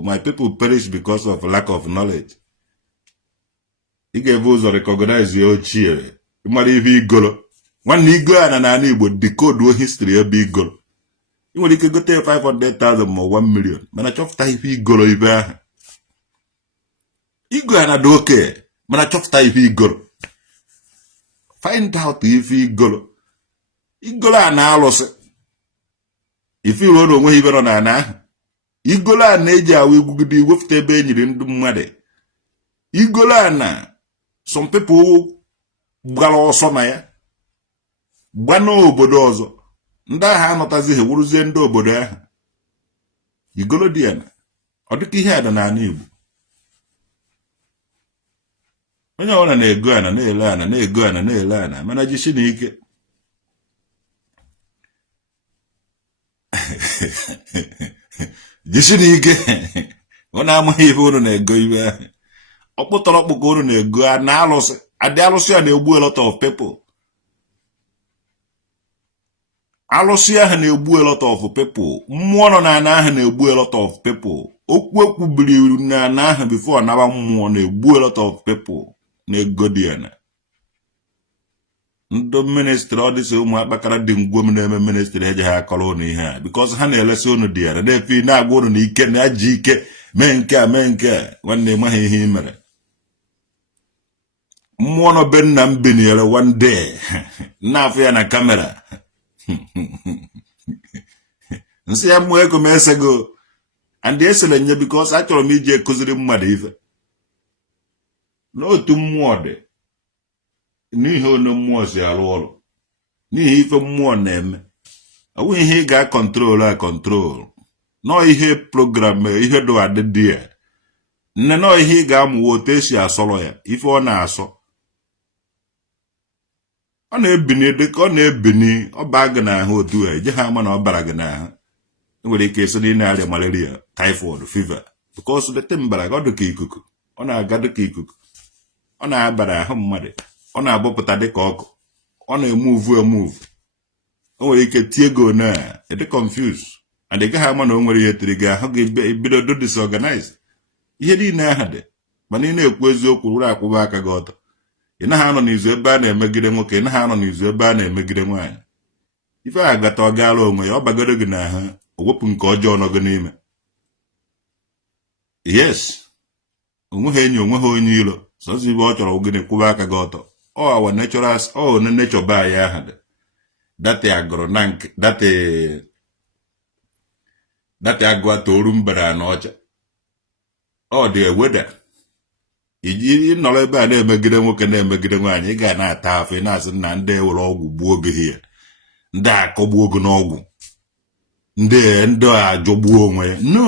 my people perish because of lack of knowledge. Ị ga-ebu ụzọ recognize ya ochie ịmara ihe igolo nwanne igo a na n'ala Igbo decode history ebe igolo ị nwere ike gote 500,000 ma 1 million mana chọpụta ihe igolo ibe ahụ igo a na dị oke mana chọpụta ihe igolo find out ife igolo a na-alụsị ife iru na onweghị ibe nọ n'ala ahụ igolo a na-eji awa igwugide iwefụta ebe e nyiri ndị mmadụ igolo a na some people gbara ọsọ na ya gba n'obodo ọzọ ndị agha anọtazighị wuruzie ndị obodo ahụ igolo dị ya na ọ dịka ihe ada n'ala Igbo onye ọbụla na-ego ana na-ele ana na-ego ana na-ele ana mana jisi n'ike jisi n'ike ọ na-amaghị ife unu na-ego ibe ahụ ọkpụtọrọkpụ ka unu na-ego a na-alụsị adị alụsị ya na-egbu a lot of people alụsị ahụ na-egbu a lot of people mmụọ nọ n'ana ahụ na-egbu a lot of people okwu ekwubiri n'ana ahụ before naba mmụọ na-egbu a lot of people na-ego dị ya na ndị ministri ọ dịsị ụmụ akpakara dị ngwom na-eme ministri eji ha akọrọ unu ihe a because ha na-elesi unu dị ya na-efe na-agwa unu na ike na aji ike mee nke a nwanne ịmaghị ihe ị mere mmụọ nọ be nna m biniere one day na-afụ ya na kamera nsị ya mmụọ ego m esego and esele nye because achọrọ m iji ekụziri mmadụ ife n'otu mmụọ dị n'ihe onu mmụọ si arụ ọrụ n'ihe ife mmụọ na-eme ọ bụghị ihe ị ga-akọntrol nọ ihe program ihe do adịdị ya nne nọ ihe ị ga-amụ otu esi asọrọ ya ife ọ na-asọ ọ na-ebini dịka ọ na-ebini ọ baa gị n'ahụ otu a ije ha ama na ọ bara gị n'ahụ enwere ike esi na arịa malaria typhoid fever because dete mbara gị ọ dịka ikuku ọ na-aga dịka ikuku ọ na-abara ahụ mmadụ ọ na-agbapụta dịka ọkụ ọ na-emuvu o nwere ike tie go na ede confuse and ị gaghị ama na o nwere ihe tiri gị ahụ ga-ebido do disorganize ihe niile ahụ dị mana ị na-ekwu eziokwu were akwụba aka gị ọtọ ị naghị anọ n'izu ebe a na-emegide nwoke ị naghị anọ n'izu ebe a na-emegide nwaanyị ife a gata ọ gaala onwe ya ọ bagoro gị n'ahụ o wepụ nke ọjọọ nọ gị n'ime yes onweghị enyi onweghị onye ilo sọzi ibe ọ chọrọ gịnị kwụba aka gị ọtọ ọ awa natural ọ nature ba ya ahụ dị dati agụrụ na nke dati agụa toru mbara na ọcha ọ dị eweda iji nọrọ ebe a na-emegide nwoke na-emegide nwaanyị ị ga na-ata afọ ị na-asị na ndị were ọgwụ gbuo gị hie ndị akọgbuo gị n'ọgwụ ndị ajọgbuo onwe ya no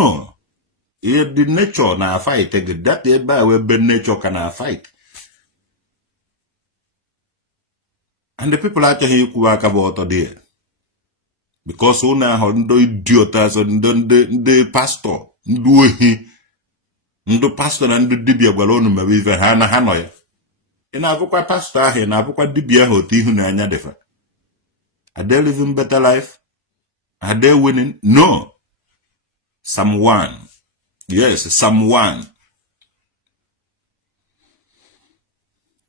ihe dị nature na fight gị data ebe a ebe nature ka na fight and the people achọghị ịkwụwa aka bụ ọtọ dị ya because ụnụ ahụ ndị idiot asọ ndị pastọ ndị ohi ndị pastọ na ndị dibia gwara unu mebe ife ha na ha nọ ya ị na-abụkwa pastọ ahụ ị na-abụkwa dibia ahụ otu ihu na anya dịfa are they living better life? Are they winning? No. Psalm 1. Yes, Psalm 1.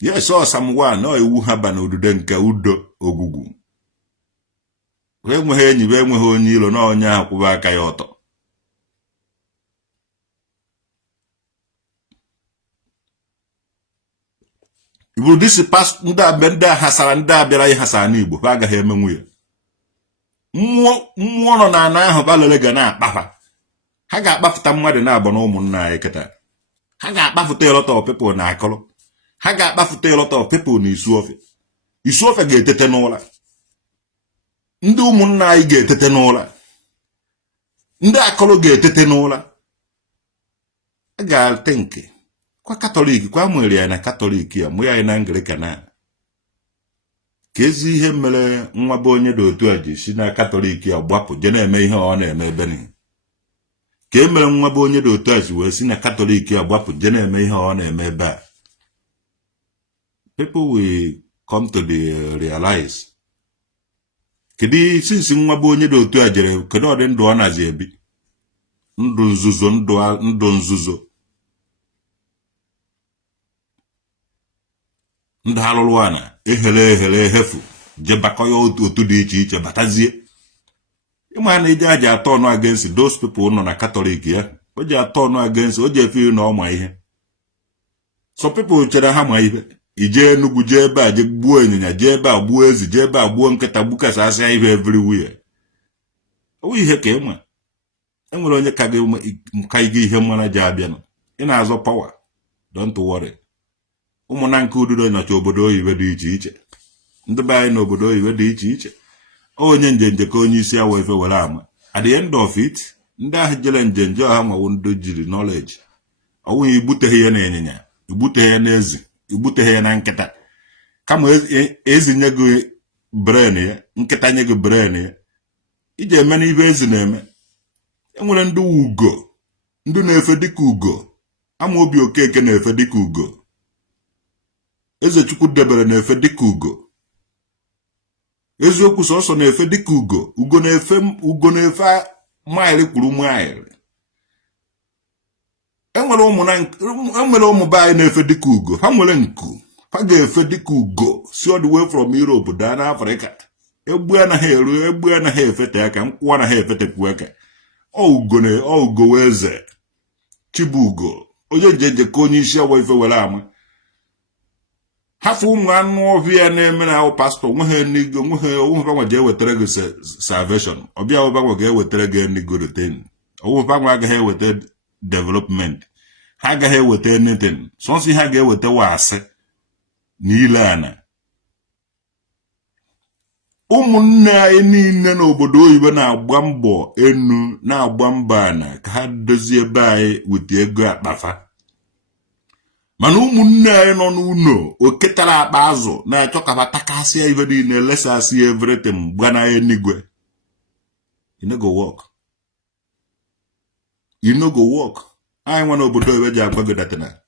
Yes, Psalm 1. No, iwu ha ba na udude nke udo ogwugwu. Enweghị enyi bụ enweghị onye ilo na onye ahụ kwụba aka ya ọtọ. Ibu disi past ndị hasara ndị abịara ịhasara n'Igbo ha agaghị emenwu ya. Mmụọ nọ na ana ahụ balele ga na-akpafa. Ha ga-akpafụta mmadụ na-abọ na ụmụnna anyị kịta. Ha ga-akpafụta a lot of people na akọrọ. Ha ga-akpafụta a lot of people na Isuofe. Isuofe ga-etete n'ụla. Ndị ụmụnna anyị ga-etete n'ụla. Ndị akọrọ ga-etete n'ụla. I ga think kwa Catholic kwa mwere ya na Catholic ya mụ ya na Anglican na kezi ihe mere nwa bụ onye dị otu a ji si na Catholic ya gbapụ je na-eme ihe ọ na-eme ebe ni ka e mere nwa bụ onye dị otu a ji wee si na Catholic ya gbapụ je na-eme ihe ọ na-eme ebe a. People will come to the realize kedu since nwa bụ onye dị otu a jere kedu ọdị ndụ ọ na-azi ebi ndụ nzuzo ndụ nzuzo ndụ alụlụ ana ehele ehefu je bakọ ya otu dị iche iche batazie ịma na ije aja atọ ọnụ against those people nọ na Catholic ya o ji atọ ọnụ against o ji efe na ọma ihe some people chere ha ma ihe ije Enugu je ebe a je gbuo ịnyịnya je ebe a gbuo ezi je ebe a gbuo nkịta gbukasị ihe everywhere o ihe ka ịma enwere onye ka gị ihe mmara ji abịa nọ ị na-azọ power don't worry ụmụna nke ududo nọcha obodo oyibo dị iche iche ndị be anyị n'obodo oyibo dị iche iche onye njenje ka onye isi awa efe were ama at the end of it ndị ahụ jere njenje ọha mawo ndị jiri knowledge ọwụghị igbuteghị ya na ịnyịnya igbuteghị ya n'ezi igbuteghị ya na nkịta kama ezi nye gị brain ya nkịta nye gị brain ya iji eme n'ibe ezi na-eme. Enwere ndị ugo ndị na-efe dịka ugo Amaobi Okeke na-efe dịka ugo Ezechukwu debere na-efe dịka ugo eziokwu sọsọ na-efe dịka ugo ugo na-efe maịlị kwuru maịlị. Enwere ụmụ be anyị na-efe dịka ugo ha nwere nku ha ga-efe dịka ugo si all the way from Europe daa n'Africa egbu anaghị eru egbu anaghị efete aka nkwụ anaghị efetekwu aka ugo eze Chibugo onye njenje ka onye isi awa ife were ama hafu ụmụ anụ ọhịa na-eme na ahụ pastọ nweghị enigo nweghị banwe je ewetara gị salvation ọbịa ụbanwe ga-ewetara gị enigo retain banwe agaghị eweta development ha agaghị eweta anything sọnsị ha ga-eweta wasị n'ile ana. Ụmụnne anyị niile n'obodo oyibo na-agba mbọ enu na-agba mbọ ana ka ha dozie ebe anyị wute ego akpafa mana ụmụnne anyị nọ n'ụlọ oketara akpa azụ na-achọ ka ha takasịa ibe niile lesasị everything gbana enigwe. You no go work. Anyị nwa n'obodo oyibo ji agwa gị datana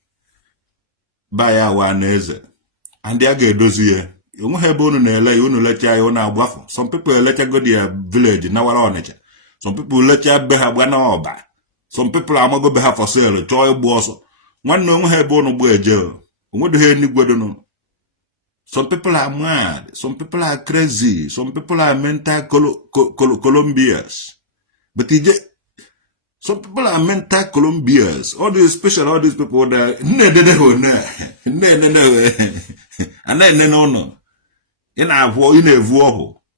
ba ya awa na eze ndị a ga-edozi ya onwe ha ebe unu na-ele ya unu lecha ya unu agbafụ. Some people elechago their village na wara Ọnịcha, some people lecha be ha gbana ọba, some people amago be ha for sale chọọ igbu ọsọ nwanne onwe ha ebe unu gba eje onwedo ha enigwe dono. Some people are mad, some people are crazy, some people are mental Colombians, but some people are mental Colombians. All these special, all these people that no. In a voice,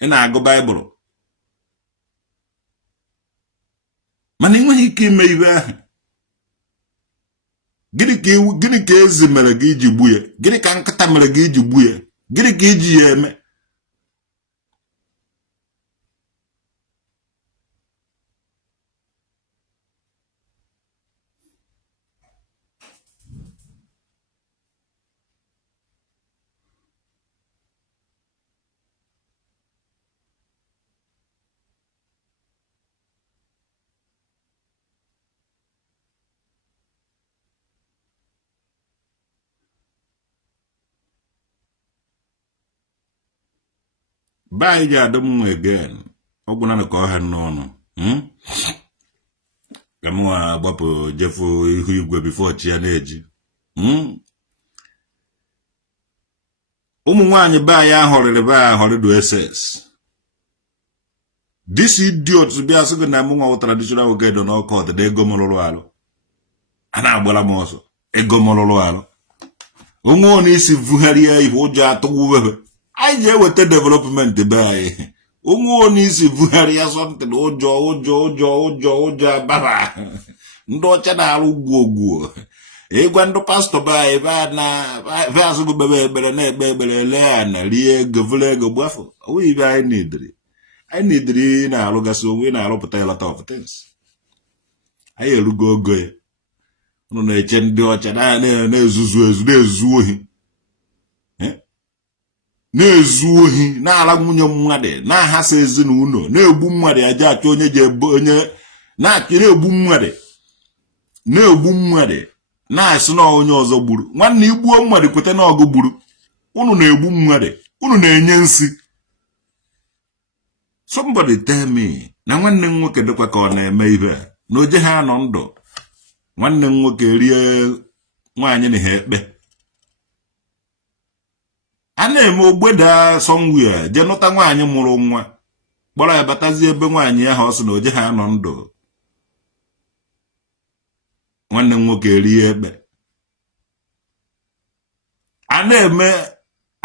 in a go Bible. Maninga he came maybe. Gini kezi melagiji buye. Gini kankata melagiji buye. Gini kiji yeme. Buy ya dum again. Oguna na ko ha no. Kamwa gbapo jefo ihu igwe before chi na eji. Ụmụ nwaanyị ba ya horere ba horido SS. This idiot bịa sị na mụ nwa traditional ogedo na ọkọt de ego mololo alụ. Ana agbala m ọsọ. Ego mololo alụ. Onwe oni isi vuharia ihu ụjọ atụgwuwe. I je wete development be anyị. Onwe oni isi vuharia something ụjọ baba. Ndị ọcha na-arụ gwuo. Egwa ndị pastọ be anyị ba na va asụ bebe ebere na ekpere le ana rie ego vule ego gbafọ. Owe ibe anyị nidiri. Anyị nidiri na-arụgasị onwe na-arụpụta a lot of things. Anyị erugo ogo ya. unu na-eche ndị ọcha na-ezuzu ohi na-ezu ohi na-ala nwunye mmadụ na-ahasa ezinụlọ na-egbu mmadụ aja achọ onye ji ebe onye na-egbu mmadụ na-asị na onye ọzọ gburu nwanne igbuo mmadụ kweta na ọgụ gburu unu na-egbu mmadụ unu na-enye nsi somebody tell me na nwanne m nwoke dịkwa ka ọ na-eme ibe na oje ha nọ ndụ nwanne m nwoke rie nwaanyị na ha ekpe a na-eme ogbeda somewhere je nụta nwaanyị mụrụ nwa kpọrọ ya batazie ebe nwaanyị ahụ ọ sị na oje ha nọ ndụ nwanne m nwoke rie ekpe a na-eme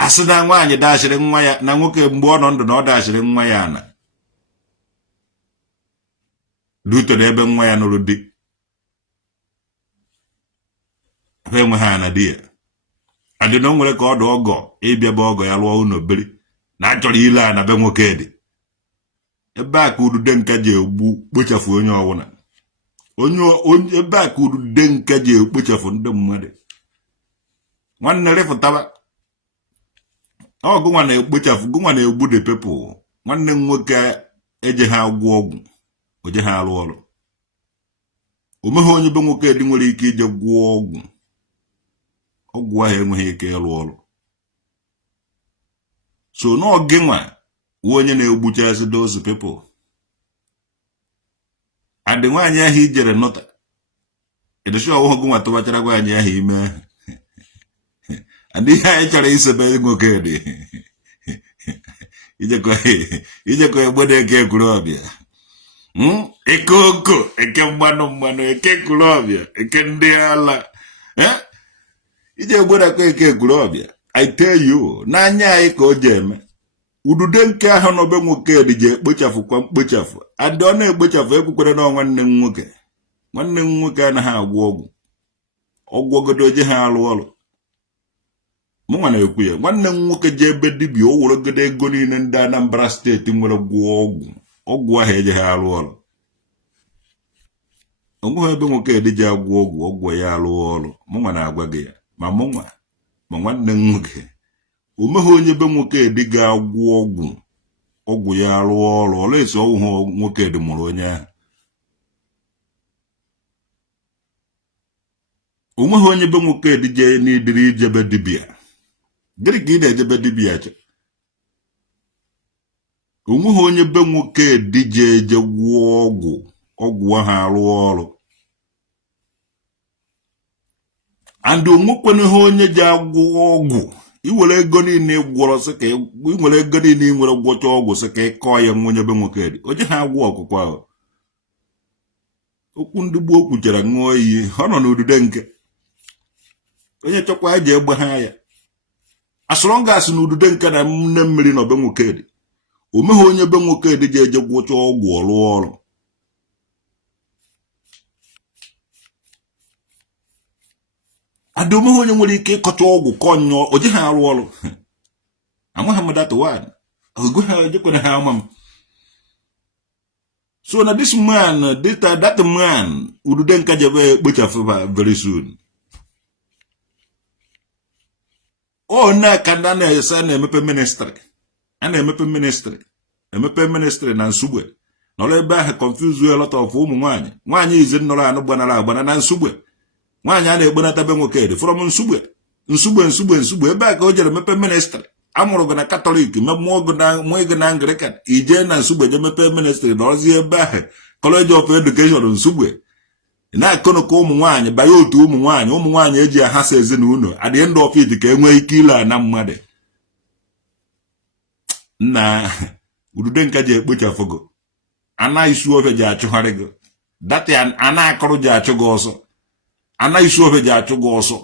asị na nwaanyị dashịrị nwa ya na nwoke mgbe ọ nọ ndụ na ọ dashịrị nwa ya na dutere ebe nwa ya nụrụ di ha enweghị ana di ya adị na o nwere ka ọ dị ọgọ ịbịa be ọgọ ya lụọ ụlọ biri na achọrọ ile a na be nwoke dị ebe a ka udude nke ji egbu kpochafu onye ọbụla ebe a ka udude nke ji ekpochafu ndị mmadụ nwanne rịfụtaba ọgụ nwa na-ekpochafu gụnwa na-egbu the people nwanne m nwoke eje ha agwọ ọgwụ oje ha arụ ọrụ omeghe onye be nwoke dị nwere ike ije gwụọ ọgwụ ahụ enweghị ike ịrụ ọrụ so n'oge nwa onye na-egbuchasị those people adị nwaanyị ahụ ijere nụta edochi ọwụghị gụ nwa tụbachara nwaanyị ahụ ime adịghị anyị chọrọ isebe nwoke dị ijekọ egbe na-eke ekwurọbịa eke oko eke mmanụ eke ekwurọbịa eke ndị ala ije egberakwa eke ekwurọbịa I tell you n'anya anyị ka o ji eme udude nke ahụ n'obe nwoke dị je ekpochafụkwa mkpochafu adị ọ na-ekpochafu ekwukwere na nwanne m nwoke anaghị agwọ ọgwụgodo oje ha arụ ọrụ mụ nwa na-ekwu ya nwanne m nwoke je ebe dibịa o weregodo ego niile ndị Anambra steeti nwere gwụọ ọgwụ ahụ eje ha arụ ọrụ onweghị ebe nwoke edije agwọ ọgwụ ya arụ ọrụ mụ nwa na-agwa gị ya ma mụ nwa ma nwanne m nwoke omeghe onye be nwoke ediga agwọ ọgwụ ya arụ ọrụ ọla esi ọwụhụ nwoke dị mụrụ onye ahụ onweghị onye be nwoke edije n'idiri ijebe dibịa gịnị ka ị na-ejebe dibịa che onweghị onye be nwoke edije eje gwụọ ọgwụ ahụ arụ ọrụ and onwekweneghị onye ji agwọ ọgwụ iwere ego niile gwọrọ sị ka inwere ego niile nwere gwọcha ọgwụ sị ka ịkọ ya nwa onye be nwoke dị oje ha agwọ ọkụkọ ahụ okwu ndị gboo kwuchara ṅụọ iyi ọ nọ n'udude nke onye chọkwa eji egbe ha ya asọrọ ngasị na udude nke na nne mmiri na be nwoke dị omeghe onye be nwoke dị ji eje gwọcha ọgwụ ọrụ adị omeghe onye nwere ike ịkọcha ọgwụ kọnyụọ oje ha arụ ọrụ amaghị m that one ogo ha ejekwere ha ama m so na this man that man udude nka jebe ekpochafu very soon na ka na-esa na-emepe ministry na Nsugbe nọrọ ebe ahụ confuse a lot of ụmụ nwaanyị izi nọrọ anụ gbanara agbana na Nsugbe nwaanyị a na-egbenata be nwoke dị from Nsugbe ebe a ka o jere mepe ministry amụrụ gị na Katọlik mụọ gị na Anglican ije na Nsugbe je mepe ministry nọrọzie ebe ahụ College of Education Nsugbe na-akọnụka ụmụ nwaanyị banye otu ụmụ nwaanyị eji ahasa ezinụlọ adị ndụ ọfịt ka enwee ike ile na mmadụ na udude nka ji ekpochafụgo ana isi ofe ji achụgharị gị data ana akọrọ ji achụ gị ọsọ ana isi ofe ji achụ gị ọsọ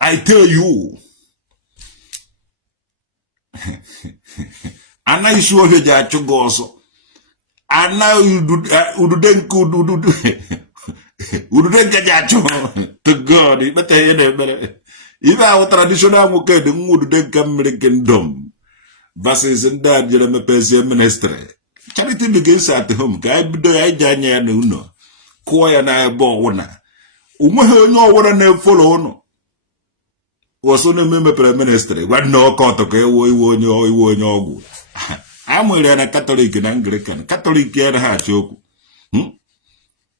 I tell you ana isi ofe ji achụ gị ọsọ ana udude nke udude nke ji achụ to God ikpeta ihe na-emere ibe ahụ traditional nwoke dị nwa udude nke mmiri kingdom versus ndị a jere mepezie ministry charity begins at home ka anyị bido ya ije anya ya na ụlọ kụọ ya na ebe ọwụna onweghị onye ọwụra na-efolo ụnụ wọsọ na-emepere ministri gwa nna ọka ọtọ ka iwe onye ọgwụ a nwere ya na katọlik na Anglican. Katọlik ya na ha achọ okwu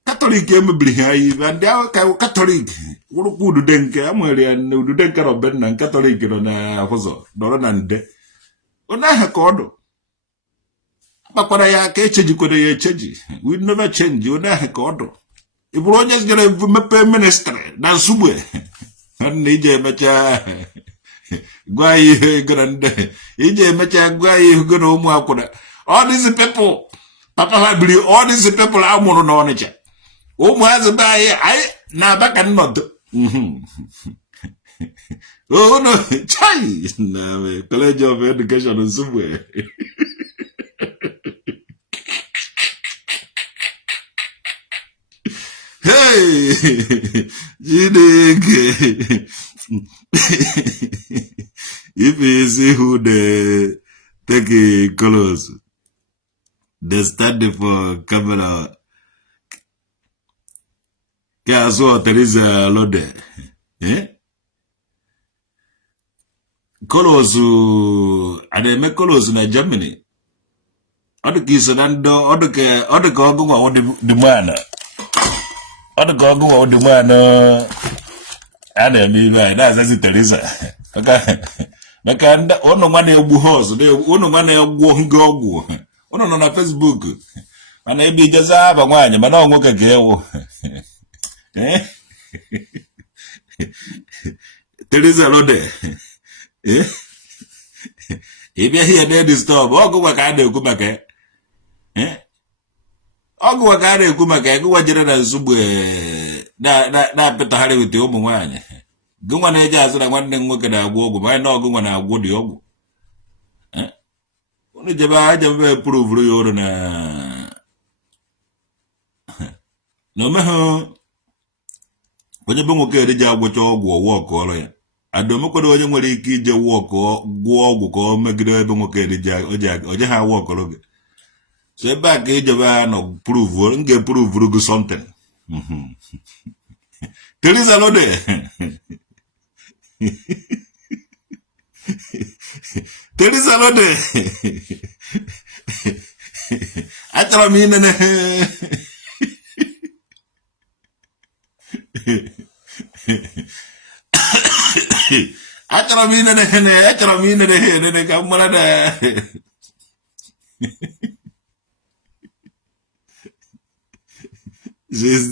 katọlik emebiri ha ibe ndị ahụ ka katọlik wụrụkwa udude nke a nwere ya na udude nke nọ be nna katọlik nọ na ahụzọ nọrọ na nde onye ahụ ka ọdụ akpakwara ya aka echejikwara ya echeji we never change onye ahụ ka ọdụ ị bụrụ onye gara mepe ministri na Nsugbe na ije emecha gwa ihe gara ndị ije emecha gwa ihe gara ụmụ akwụna all these people papa ha biri all these people amụrụ n'Ọnịcha ụmụazị be anyị na-aba ka nnọdụ no chai na College of Education Nsugbe hey Chineke if you see who they take a colors they stand for camera Kazo Teresa Lode colors and they make colors in Germany other kids and other go the man other go the man and that's Teresa maka ono mwana egbu house ono mwana egbu ngogwu ono nọ na Facebook mana ebe ijeza aba nwanyị mana onwoke ka ewu Teresa Lode ebe here dey disturb ogwa ka na-ekwu maka ogwa ka na-ekwu maka egwa jere na Nsugbe na apịtagharị wete ụmụ nwanyị gụnwa na-eje azụ na nwanne m nwoke na-agwọ ọgwụ ma anyị na ọgụnwa na-agwọ dị ọgwụ unu jebe ajebe pụrụvụrụ ya ụrụ na omeghị onye be nwoke ereji agwụcha ọgwụ ọwụ ọkụ ọrụ ya adomekwado onye nwere ike ije gwụọ ọgwụ ka ọ megide ebe nwoke ereji oje ha awụ ọkọrọ gị so ebe a ka ijebe ha nọ pụrụvụrụ m ga-epụrụvụrụ gị something Teresa Lode Teresa Lode achọrọ m inene achọrọ m inene ka mara na She's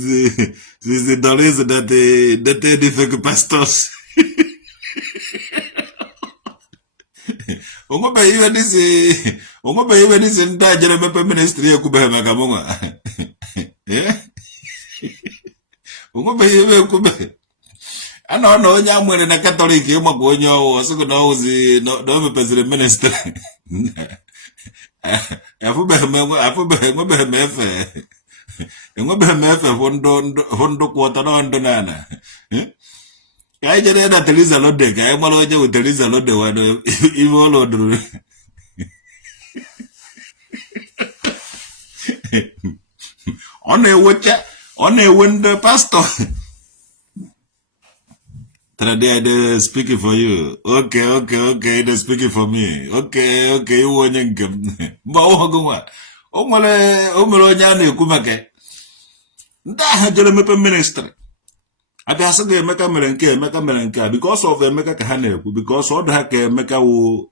the Doris that the fake pastors. Ongobe even this entire Jeremy ministry ekube maka monga. Ongobe even kube. Ano no onye amwere na Catholic ịmakwa onye ọwụ ọsụkụ na ozi no mepeziri ministry. Afụbeghị m efe. Enwebeghị m efe hụ ndụ kwọta na ndụ nana ka anyị jere na Teresa Lode ka anyị mara onye wụ Teresa Lode wadụ ime ụlọ duru ọ na-ewe ndị pastọ Trade speaking for you. Okay, they're speaking for me. Okay, iwe onye nke m mba ọhụgụ nwa o mere onye a na-ekwu maka ndị ahụ jere mepe ministry abịa sị ga Emeka mere nke a because of Emeka ka ha na-ekwu because ọ dị ha ka Emeka wụ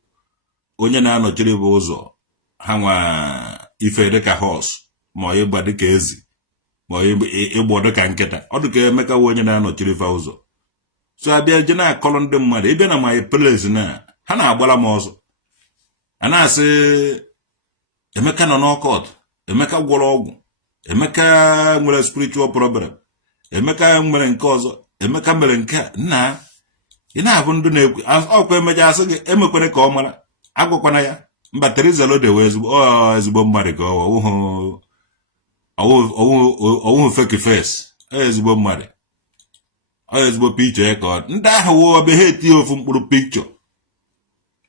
onye na-anọchiri bụ ụzọ ha nwa ife dịka horse ma ịgba dịka ezi ma ịgbọ dịka nkịta ọ dị ka Emeka wụ onye na-anọchiri fa ụzọ so abịa je na-akọrọ ndị mmadụ ịbịa na my place na ha na-agbara m ọzọ a na-asị Emeka nọ n'ọkọt Emeka gwọrọ ọgwụ Emeka nwere spiritual problem Emeka nwere nke ọzọ Emeka mere nke nna ị na-abụ ndị na-ekwu ọkwa emeja asị gị emekwere ka ọ mara agwakwana ya mba Teresa Lode wee ezigbo mmadụ ka ọwụhụ fake face ezigbo mmadụ ezigbo picture ka ndị ahụ wụ ọbịa ha etinye ofu mkpụrụ picture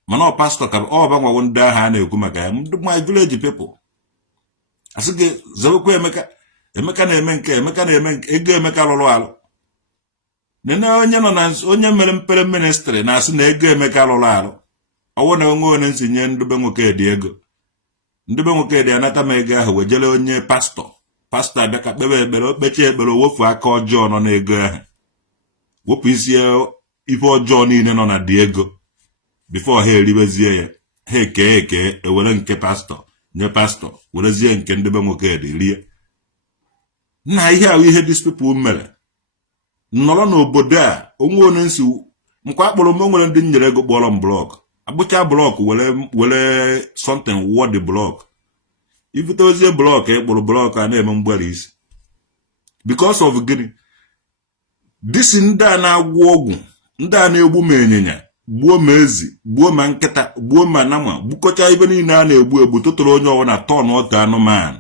mana ọ pastọ ka ọ banwawo ndị ahụ a na-ekwu maka ya my village people asị gị zewekwa Emeka na-eme nke ego Emeka lụrụ alụ nene onye nọ na onye mere mpere ministry na-asị na ego Emeka lụrụ arụ ọwụ na onwe onye nsinye ndị be nwoke dị ego ndị be nwoke dị anata m ego ahụ wejele onye pastọ abịa ka kpebe ekpere okpechi ekpere wofu aka ọjọọ nọ n'ego ahụ wepụ isi ife ọjọọ niile nọ na dị ego bifo ha eribezie ya ha eke ewere nke pastọ nye pastọ werezie nke ndị be nwoke dị rie na ihe ahụ ihe these people mere nọrọ n'obodo a onwe onye nsi nkwa akpọrọ m nwere ndị nyere ego kpọrọ m blọk abụcha blọk were something word the blọk ifite ozie blọk ekpụrụ blọk a na-eme mgbere isi because of gịnị disi ndị a na-agwọ ọgwụ ndị a na-egbu ma ịnyịnya gbuo ma ezi gbuo ma nkịta gbuo ma nama gbukọcha ibe niile a na-egbu tụtụrụ onye ọwụ na tọn ọtọ anụmanụ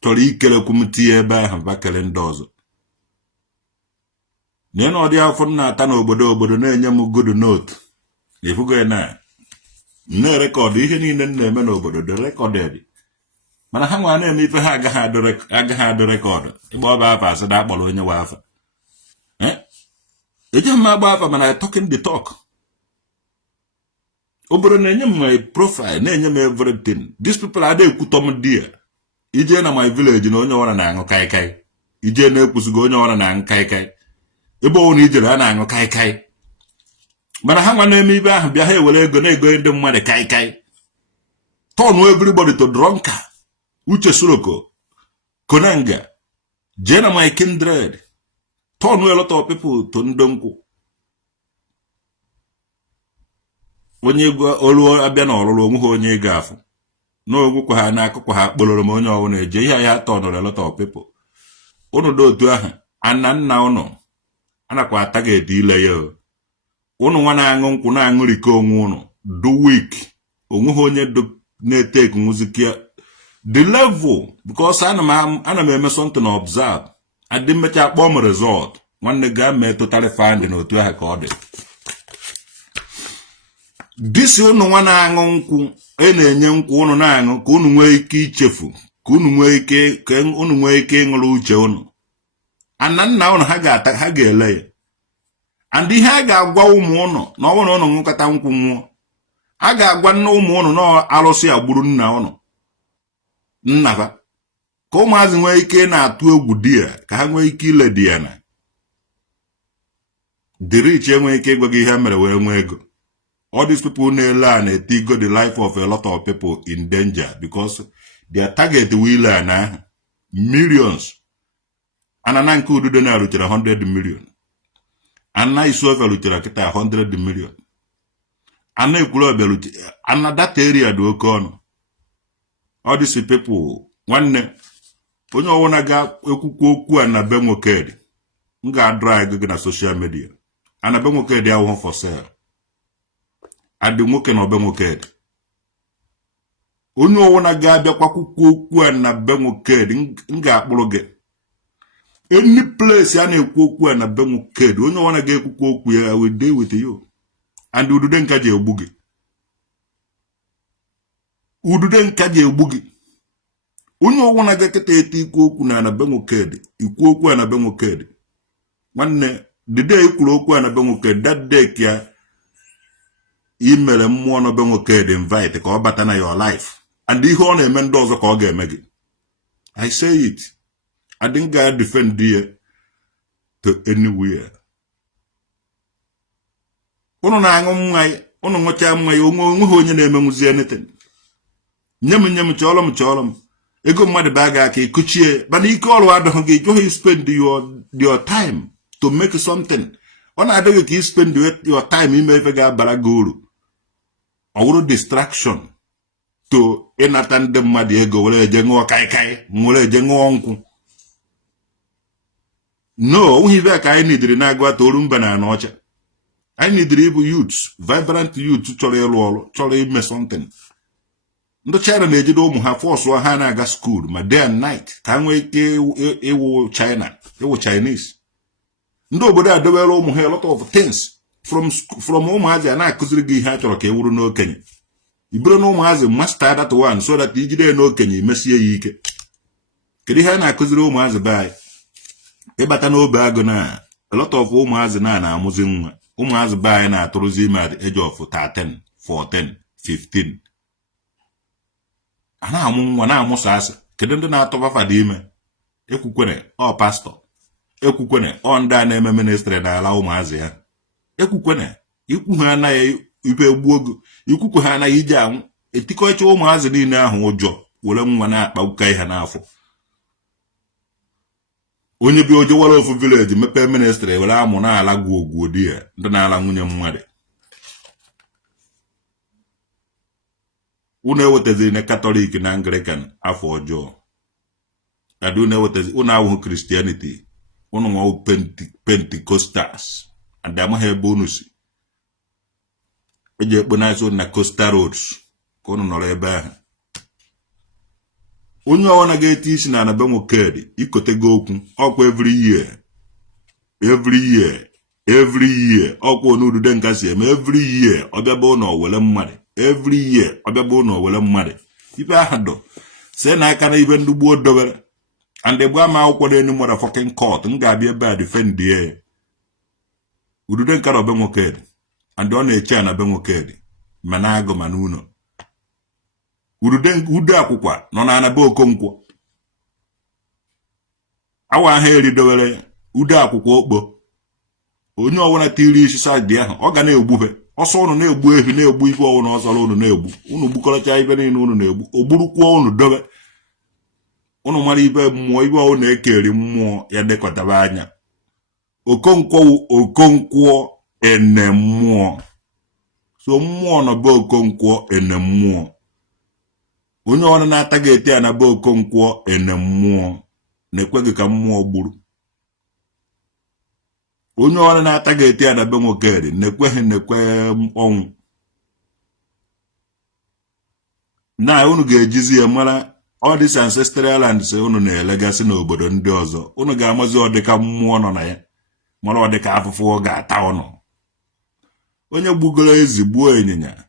chọrọ ikelekwu m tinye ebe ahụ bakele ndị ọzọ nye na ọdị afọ na-ata n'obodo na-enye m good note ifugo ya na-erekọdụ ihe niile m na-eme n'obodo dị rekọded mana ha nwa na-eme ife ha agaghị adị rekọdụ ịgba ọba afa asị da akpọrọ onye wa afa eje m agba afa mana talking the talk obodo na-enye m my profile na-enye m everything these people ada ekwutọ m di ya ije na my village na onye ọwara na-aṅụ kaikai ije na-ekwusigo onye ọwara na-aṅụ kaikai ebe ọwụ na ijere a na-aṅụ kaikai mana ha nwa na-eme ibe ahụ bịa ha ewere ego na-ego ndị mmadụ kaikai turn everybody to drunker Uche Soroko Konanga Jena my kindred turn a lot of people to ndonku onye gwa olu abịa na ọlụlụ onwe ha onye ga-afụ n'ogwu kwa ha n'akụkụ ha kpọrọ m onye ọwụ na-eje ihe ya turn a lot of people unu do otu ahụ anna nna unu anakwa target ile ya unu nwa na-aṅụ nkwụ na-aṅụrịka onwe unu do week onwe ha onye na-etake music the level because ana m eme something observe adị mmecha akpọ m result nwanne ga mee totally fine na otu ahụ ka ọ dị disi unu nwa na-aṅụ nkwụ na-enye nkwụ unu na-aṅụ ka unu nwee ike ichefu ka unu nwee ike ịṅụrụ uche unu ana nna unu ha ga-ele ya and ihe a ga-agwa ụmụ unu na ọ bụrụ na unu ṅụkọta nkwụ nwụọ a ga-agwa nne ụmụ unu na alụsị agburu nna unu nna ha ka ụmụazị nwee ike na-atụ egwu di ya ka ha nwee ike ile di ya na the rich enwee ike ịgwa gị ihe mere wee nwee ego all these people na-ele a na-etigo the life of a lot of people in danger because their target will na millions anana nke ududo na-arụchara 100 million ana isuofe rụchara kịta 100 million ana ekwulobịa rụchara ana that area dị oke ọnụ all these people nwanne onye ọwụna ga-ekwukwu okwu a na be nwoke m ga-adrag gị na social media ana be nwoke dị ahụhụ for sale adị nwoke na obe nwoke onye ọwụna ga-abịakwa kwukwu okwu a na be nwoke m ga-akpụrụ gị any place a na-ekwu okwu a na be nwoke onye ọwụna ga-ekwukwu okwu ya will deal with you and udude nka ji egbu gị onye ọwụna ga-eketa ete ikwu okwu na be nwoke ikwu okwu a na be nwoke nwanne the day ikwuru okwu a na be nwoke that day ka imere mmụọ na be nwoke invite ka ọ bata na your life and ihe ọ na-eme ndị ọzọ ka ọ ga-eme gị I say it I didn't get defend you to anywhere unu na-aṅụ mmanya unu ṅụcha mmanya onwe ha onye na-emenwuzi anything nye m chọrọ m ego mmadụ ba ga aka ikuchie mana ike ọrụ adịghị gị jụghị spend your time to make something ọ na-adịghị ka spend your time ime ife ga-abara gị uru ọ wụrụ distraction to ịnata ndị mmadụ ego were eje ṅụọ kaikai were eje ṅụọ nkwụ no onwe ife ka anyị nidiri na-agwa toru mba na ọcha anyị nidiri ịbụ youths vibrant youths chọrọ ịrụ ọrụ chọrọ ime something ndị China na-ejide ụmụ ha fọsụ ha na-aga school ma day and night ka ha nwee ike ịwụ Chinese ndị obodo a dobere ụmụ ha a lot of things from ụmụazị a na-akụziri gị ihe a chọrọ ka e wuru n'okenye iburu na ụmụazị master that one so that ijide ya n'okenye imesie ya ike kedu ihe a na-akụziri ụmụazị be anyị ịbata n'obe agụ na a lot of ụmụazị na-amụzi nwa ụmụazị be anyị na-atụrụzi ime at the age of 13 14 15 a na-amụ nwa na-amụsa asị. Kedu ndị na-atụba fada ime? Ekwukwene ọ pastọ, ekwukwene ọ ndị a na-eme ministrị n'ala ụmụazị ha. Ekwukwene ikwu ha anaghị ibe gbuo ogo, ikwukwe ha anaghị ije anwụ, etikọcha ụmụazị niile ahụ ụjọ were nwa na-akpa ụka ihe n'afọ. Onye bi oje wara ofu village mepee ministrị were amụ na-ala gwuo di ya, ndị na-ala nwunye mmadụ. Unu ewetaziri na Katọlik na Anglican afọ ọjọọ. Adu na ewetaziri unu awụhụ Christianity, unu nwa Pentecostals, adamaghị ebe unu si. Eji ekpe na-eso na Coastal Roads ka unu nọrọ ebe ahụ. Onye ọwana ga-eti isi na be nwoke ikotego okwu ọkwa every year ọkwa onudude nka si eme every year ọbịaba ụlọ wele mmadụ every year ọbịaba ụlọ wele mmadụ ibe ahụ dọ se na aka na ibe ndị gbuo dobere and egbu ama akwụkwọ n'enu mmadụ fucking court m ga-abịa ebe a defend ya udude nka na be nwoke and ọ na-eche na be nwoke ma na agụ ma n'ụlọ. Ude akwụkwọ nọ na anabe Okonkwo awa ahụ eridowere ude akwụkwọ okpo. Onye ọwụna tiri isi sadị ahụ ọ ga na-egbufe ọsọ unu na-egbu ehi na-egbu ife ọwụna ọsọrọ unu na-egbu unu gbukọrọcha ibe niile unu na-egbu ogburukwuo unu dobe unu mara ibe mmụọ ibe ọwụ na-ekeri mmụọ ya dekọtaba anya. Okonkwo ene mmụọ, so mmụọ nọ be Okonkwo ene mmụọ. Onye ọrụ na-ataghị eti ya na be Okonkwo ene mmụọ na-ekweghị ka mmụọ gburu. Onye ọrụ na-ataghị eti ya na be nwoke na-ekwe ọnwụ. Na unu ga-ejizi ya mara all this ancestral land se unu na-elegasị n'obodo ndị ọzọ. Unu ga-amazi ọdịka mmụọ nọ na ya mara ọdịka afụfụ ọ ga-ata ọnụ. Onye gbugoro ezi gbuo ịnyịnya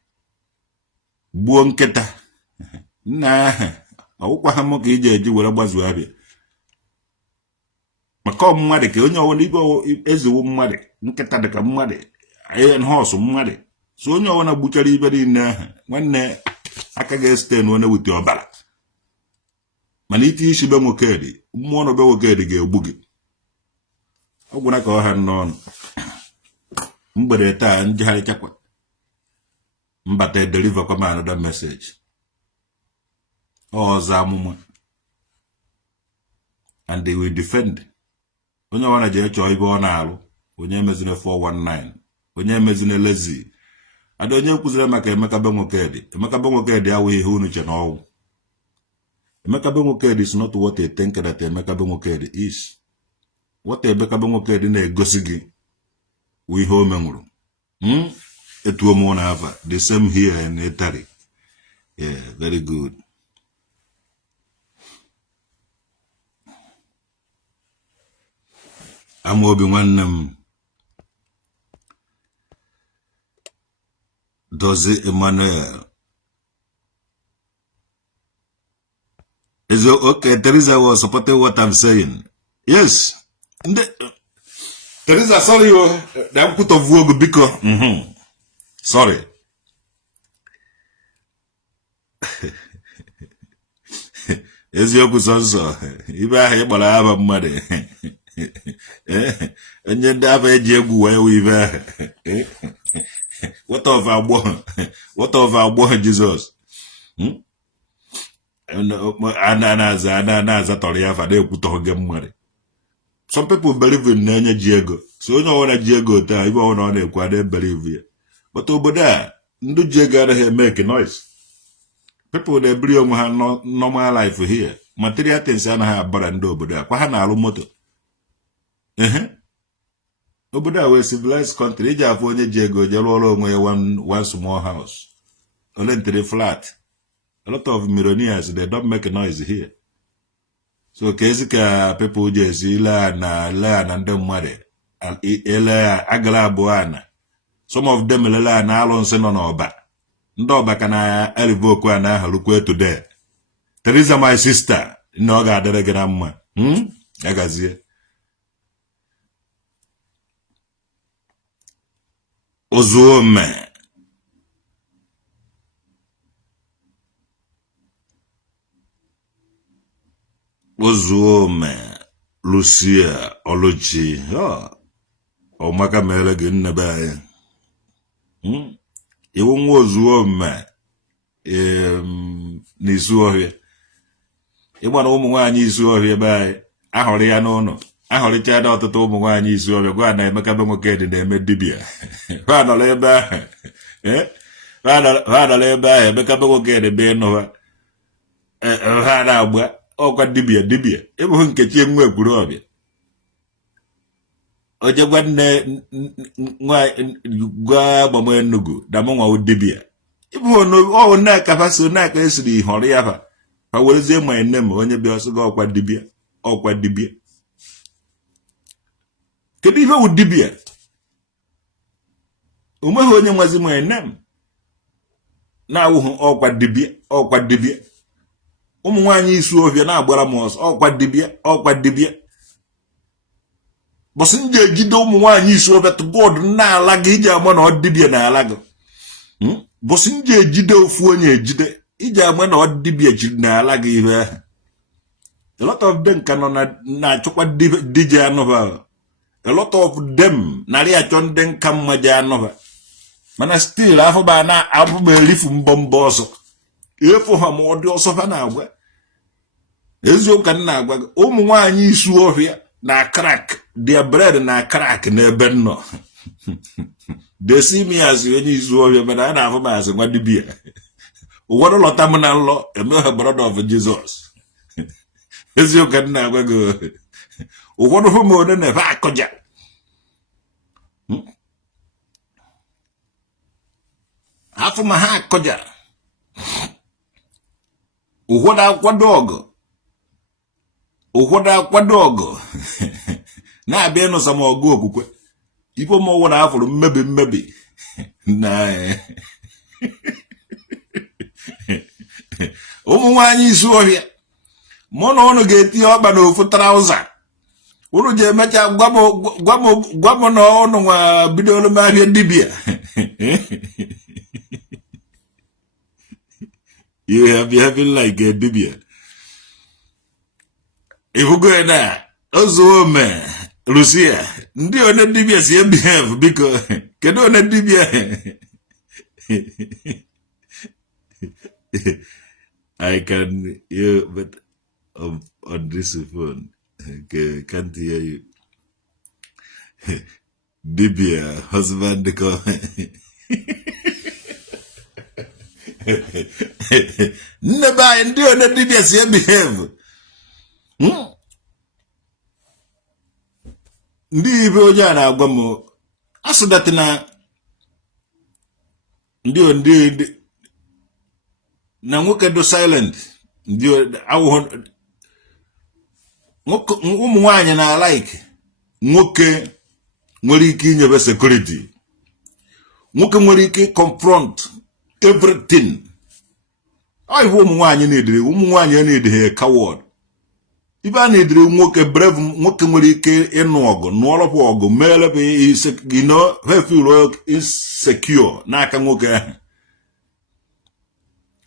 gbuo nkịta nna ọwụkwa ha mụ ka iji eji were gbazuo abịa maka mmadụ ka onye ọwụla ibe eziwo mmadụ nkịta dịka mmadụ họsụ mmadụ. So onye ọwụla gbuchara ibe niile ahụ nwanne aka ga-esite na onye wute ọbara mana iti isi be nwoke mmụọ na be nwoke ga-egbu gị. Ọ gwụna ka ọ ha n'ọnụ mgbede taa njegharịchakwa mbata deliver kwa ma another message ọzọ amụma and they will defend. Onye ọwana je chọọ ibe ọ na-alụ onye emezine 419 onye emezine lezi ada onye kwuzire maka Emeka be nwoke Emeka be nwoke awụghị ihe unu che n'ọnwụ. Emeka be nwoke is not what they think that Emeka be nwoke is. What Emeka be nwoke na-egosi gị wụ ihe o menwuru. Etuo m na ava the same here in Italy. Yeah, very good. Amobi nwanne m Dozie Emmanuel. Is it okay? Teresa was supporting what I'm saying. Yes. Teresa, sorry, I'm put of work because sorry. Eziokwu sọnsọ ibe ahụ ịgbara aba mmadụ onye ndị aba eji egwu wee ibe ahụ what of agbọghọ Jizọs na-aza tọrọ ya afa na-ekwutọ gị mmadụ. Some people believe in na-enye ji ego, so onye ọwụna ji ego taa ibe ọwụna ọ na-ekwu adị believe ya. But obodo a ndị ji ego anaghị make noise. People they bring onwe ha normal life here. Material things anaghị abara ndị obodo a kwa ha na-alụ moto. Obodo a wee civilized country iji afọ onye ji ego je rụọrọ onwe ya one small house ole ntere flat. A lot of millionaires they don't make noise here. So kezi ka people ji esi ile na ndị mmadụ ele agala abụọ ana. Some of them ele na alụ nsị nọ n'ọba. Ndị ọba ka na elivoku a na ahalukwe today. Teresa my sister na ọ ga-adịrị gị na mma. Agazie. Ozuome. Ozuome. Lucia Oluchi. Omaka mere gị nnebe anyị. Iwu nwa Ozuome n'isu ọhịa. Ịgba na ụmụ nwaanyị isu ọhịa ebe anyị ahụrụ ya n'ụlọ. Ahụrịcha da ọtụtụ ụmụ nwaanyị isu ọhịa gwa na Emeka be nwoke dị na-eme dibịa. Ha nọrọ ebe ahụ. Ha nọrọ ebe ahụ Emeka be nwoke dị be ịnụ ha na-agba ọkwa dibịa ịbụghị Nkechi nwa ekwuru ọbịa. Oje gwa nne gwa gbama Enugu na mụ nwawo dibịa. Ịbụghị ọwụ na-aka so na-aka esiri họrọ ya ha werezie ma nne m onye bịa ọsọ gị ọkwa dibịa. Kedu ihe wụ dibịa? O nweghị onye nwazi ma nne m na-awụghị ọkwa dibịa. Ụmụ nwaanyị isu ọhịa na-agbara m ọsọ ọkwa dibịa. Bọsị m ji ejide ụmụ nwaanyị isu ọhịa to God na-ala gị iji ama na ọ dibịa na-ala gị. Bọsị m ji ejide ofu onye ejide iji ama na ọ dibịa jiri na-ala gị ihe ahụ. A lot of them ka nọ na-achọkwa DJ anụba. A lot of them narị achọ ndị nka mmaja anụba. Mana still afụba na-abụba erifu mbọ ọsọ. Efu ha ma ọ dị ọsọ ha na-agwa. Eziokwu ka m na-agwa gị ụmụ nwaanyị isu ọhịa na crack their bread na crack n'ebe nọ. They see me as onye isu ọhịa mana a na-afụ m asị nwa dibịa. Ụfọdụ lọta m na nlọ emeghe brother of Jesus. Eziokwu ka m na-agwa gị ụfọdụ hụ m onye na-efe akọja. Afụ ma ha akọja. Ụfọdụ akwado ọgụ na-abịa ịnụsa m ọgụ okwukwe. Ife m ọwụrụ afụrụ mmebi na ụmụ nwaanyị isu ọhịa mụ na ụnụ ga-etinye ọkpa n'ofu trauza. Ụnụ ji emecha gwa m na ụnụ nwa bidoro m ahịa dibịa. You have been having like a dibịa. Ifugo na Ozuome Lucia ndị one dibịa si behave biko kedu one dibịa? I can hear but on this phone can't hear you. Dibia husband Nne ba ndị one dibịa si behave. Ndị ibe onye a na-agwa m asụdatị na ndị na nwoke do silent ndị awụhụ ụmụ nwaanyị na like nwoke nwere ike inyebe security. Nwoke nwere ike confront everything. Ọ bụ ụmụ nwaanyị na-edere ụmụ nwaanyị na-edere coward. Ibe a na-edere nwoke brave nwoke nwere ike ịnụ ọgụ nụọrọpụ ọgụ meelebe ha feel insecure n'aka nwoke ahụ.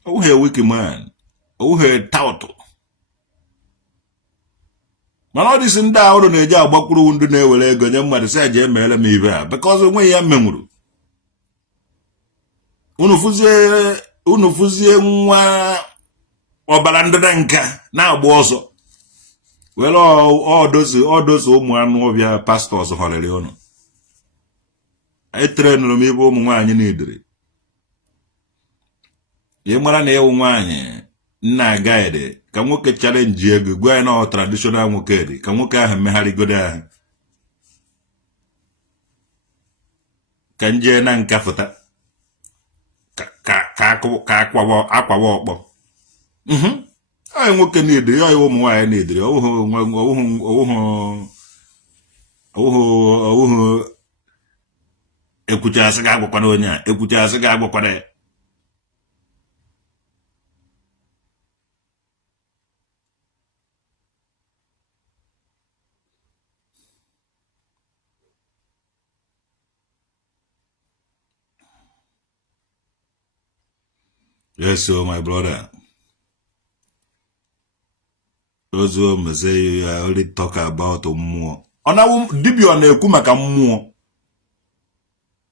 Ọwụghị a weak man, ọwụghị tout. Mana ọ dịsị ndị ahụ na-eji agbakwuru ndị na-ewere ego nye mmadụ sị eji emeela m ibe a because onwe ya menwuru. Unu fụzie nwa ọbara ndịda nka na-agba ọsọ were ọdozi ụmụ anụ ọbịa pastọs họrịrị ụnụ. Etrenụrụ m ibe ụmụ nwaanyị na-edere. Ị mara na ịwụ nwaanyị nna gaịdị ka nwoke chalenji ego gwa ya na traditional nwoke dị ka nwoke ahụ megharịgodo ahụ ka nje na nka fụta ka akwawa ọkpọ. Onye nwoke na-edere ya ụmụ nwaanyị na-edere ọwụhụ ekwuchasị ga-agwakwana onye a ekwuchasị ga-agwakwana ya. Yes, so my brother. Those who say I only talk about mmụọ. Ona dibia na-ekwu maka mmụọ.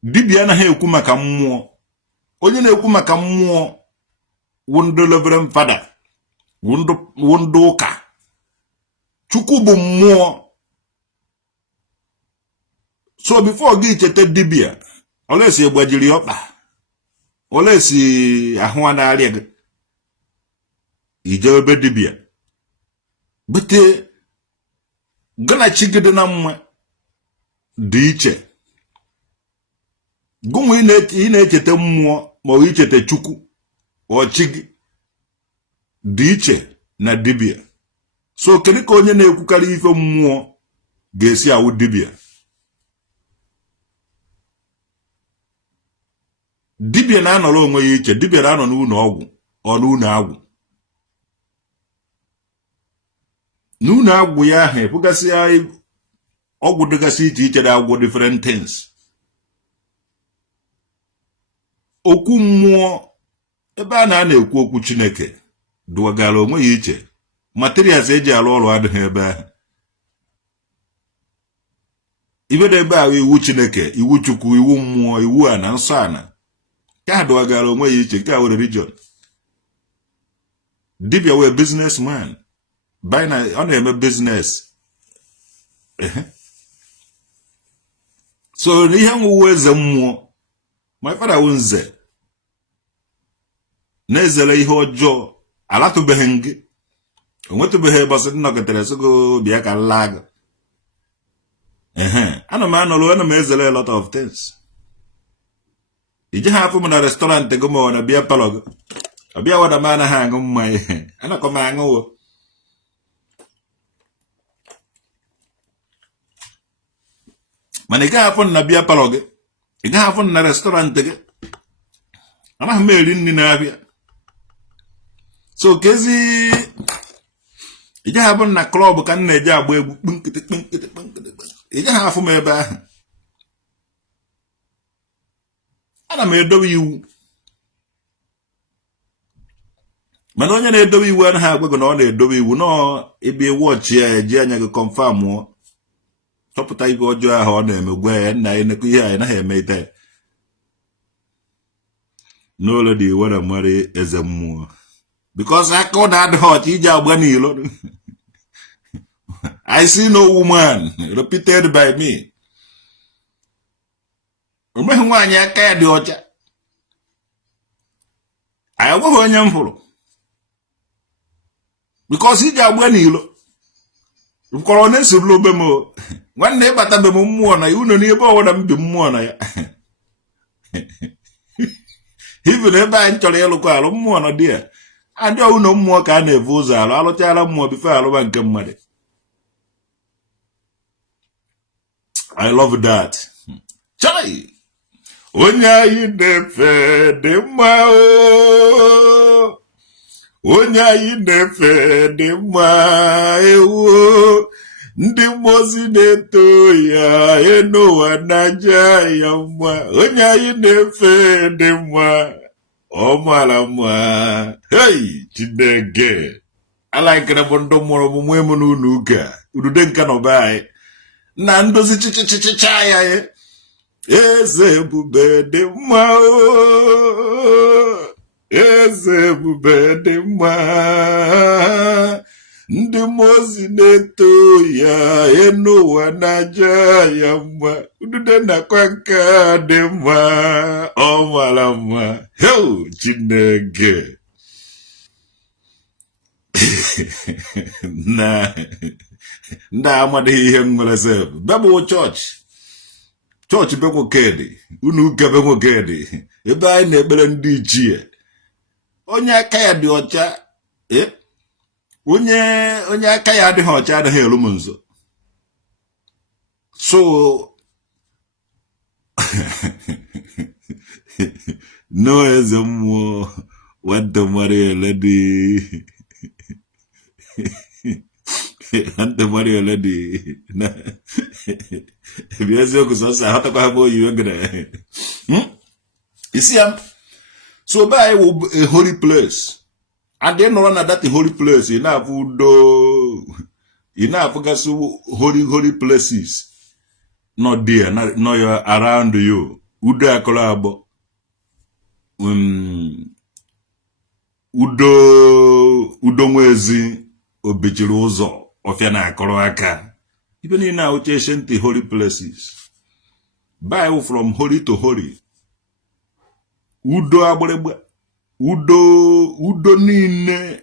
Dibia anaghị ekwu maka mmụọ. Onye na-ekwu maka mmụọ wundu Reverend Father. Wundu ụka. Chukwu bụ mmụọ. So before gị chete dibia, olesi egbajiri ọkpa. Olesi ahụ anarịa gị. Ije ebe dibia. Bute gana chigide na mma dị iche. Gụmụ ị na-echete mmụọ ma ọ ichete Chukwu ọchị gị dị iche na dibia. So kedu ka onye na-ekwukarị ife mmụọ ga-esi awụ dibia? Dibia na-anọrọ onwe ya iche. Dibia na-anọ n'ụlọ ọgwụ ọ n'ụlọ agwụ. N'ụlọ agwụ ya ahụ ebugasị ọgwụ dịgasị iche iche na-agwụ different things. Okwu mmụọ ebe a na-ekwu okwu Chineke dụwagara onwe ya iche. Materials eji arụ ọrụ adịghị ebe ahụ. Ibe ebe ahụ iwu Chineke, iwu Chukwu, iwu mmụọ, iwu a na nsọ ana. Ka ha dụwagara onwe ya iche. Ka were religion. Dibia wee businessman. Ọ na-eme business. So ihe nwuwe eze mmụọ. My father wụ nze. Na-ezere ihe ọjọọ. Alatụbeghị gị. O nwetụbeghị bọsị nnọkọtere sịgo bịa ka nlaa gị. Ana m ezere a lot of things. Ije ha afụ m na restaurant gị ma ọ na bịa palọ gị. Ọbịa wada m anaghị aṅụ mmanya. Anakọ m aṅụwo. Mana ị gaghị afụ na bịa palọ gị. Ị gaghị afụ na restaurant gị. Anaghị m eri nri na-abịa. So kezi ị gaghị afụ na klọb ka m na-eje agba egwu kpụnkịtị. Ị gaghị afụ m ebe ahụ. Ana m edobe iwu. Mana onye na-edobe iwu anaghị agwa gị na ọ na-edobe iwu. Nọ ebe iwu ọchị ya eji anya gị confirm chọpụta ibe ọjọọ ahụ ọ na-eme gwa ya nna ya nekwa ihe anyị naghị eme ite. N'ụlọ dị were mara eze mmụọ. Because aka ọ na-adịghị ọcha iji agba n'ilo. I see no woman repeated by me. O meghị nwaanyị aka ya dị ọcha. Anyị agwaghị onye m fụrụ. Because iji agba n'ilo. Mkọrọ na-esirulu obe m. Nwanne ịbata be m mmụọ na ya. Unu n'ebe ọwụna m bi mmụọ na ya. Even ebe anyị chọrọ ịlụkọ alụ mmụọ nọ dị ya. Adị ụlọ mmụọ ka a na-evu ụzọ alụ. Alụchara mmụọ bifo alụba nke mmadụ. I love that. Chai! Onye anyị na-efe dị mma o. Onye anyị na-efe dị mma ewo. Ndị mmụọzi na-eto ya enowa n'aja ya mma. Onye anyị na-efe dị mma. Ọ mara mma. Hey, Chineke. Alaikere bụ ndụ mụrụ ọmụmụ emu n'ụlọ ụka. Udude nka nọba anyị. Na ndozi chichichichicha ya. Eze ebube dị mma o. Eze ebube dị mma. Ndị mmụọzi na-eto ya enowa n'aja ya mma. Udude nakwa nka dị mma. Ọ mara mma. Heo Chineke. Na ndị amadịghị ihe nwere sef. Bebụ chọọchị. Chọọchị be nwoke. Unu ụka be nwoke. Ebe anyị na-ekpere ndị ichie. Onye aka ya dị ọcha. Onye aka ya adịghị ọcha adịghị elu m nso. So no eze mmụọ wanta Maria lady. Wanta Maria lady. Ebiezi oku sọsọ ahatakwa ha bụ oyiwe gịrị. Isi ya. So by a holy place. And then run at that holy place, enough do enough holy places. Not there, not around you. Uda kolabo. Udo mwezi obichiri ụzọ ofia na akọrọ aka. Even in our ancient holy places. By from holy to holy. Udo agbregbe. Udo niile.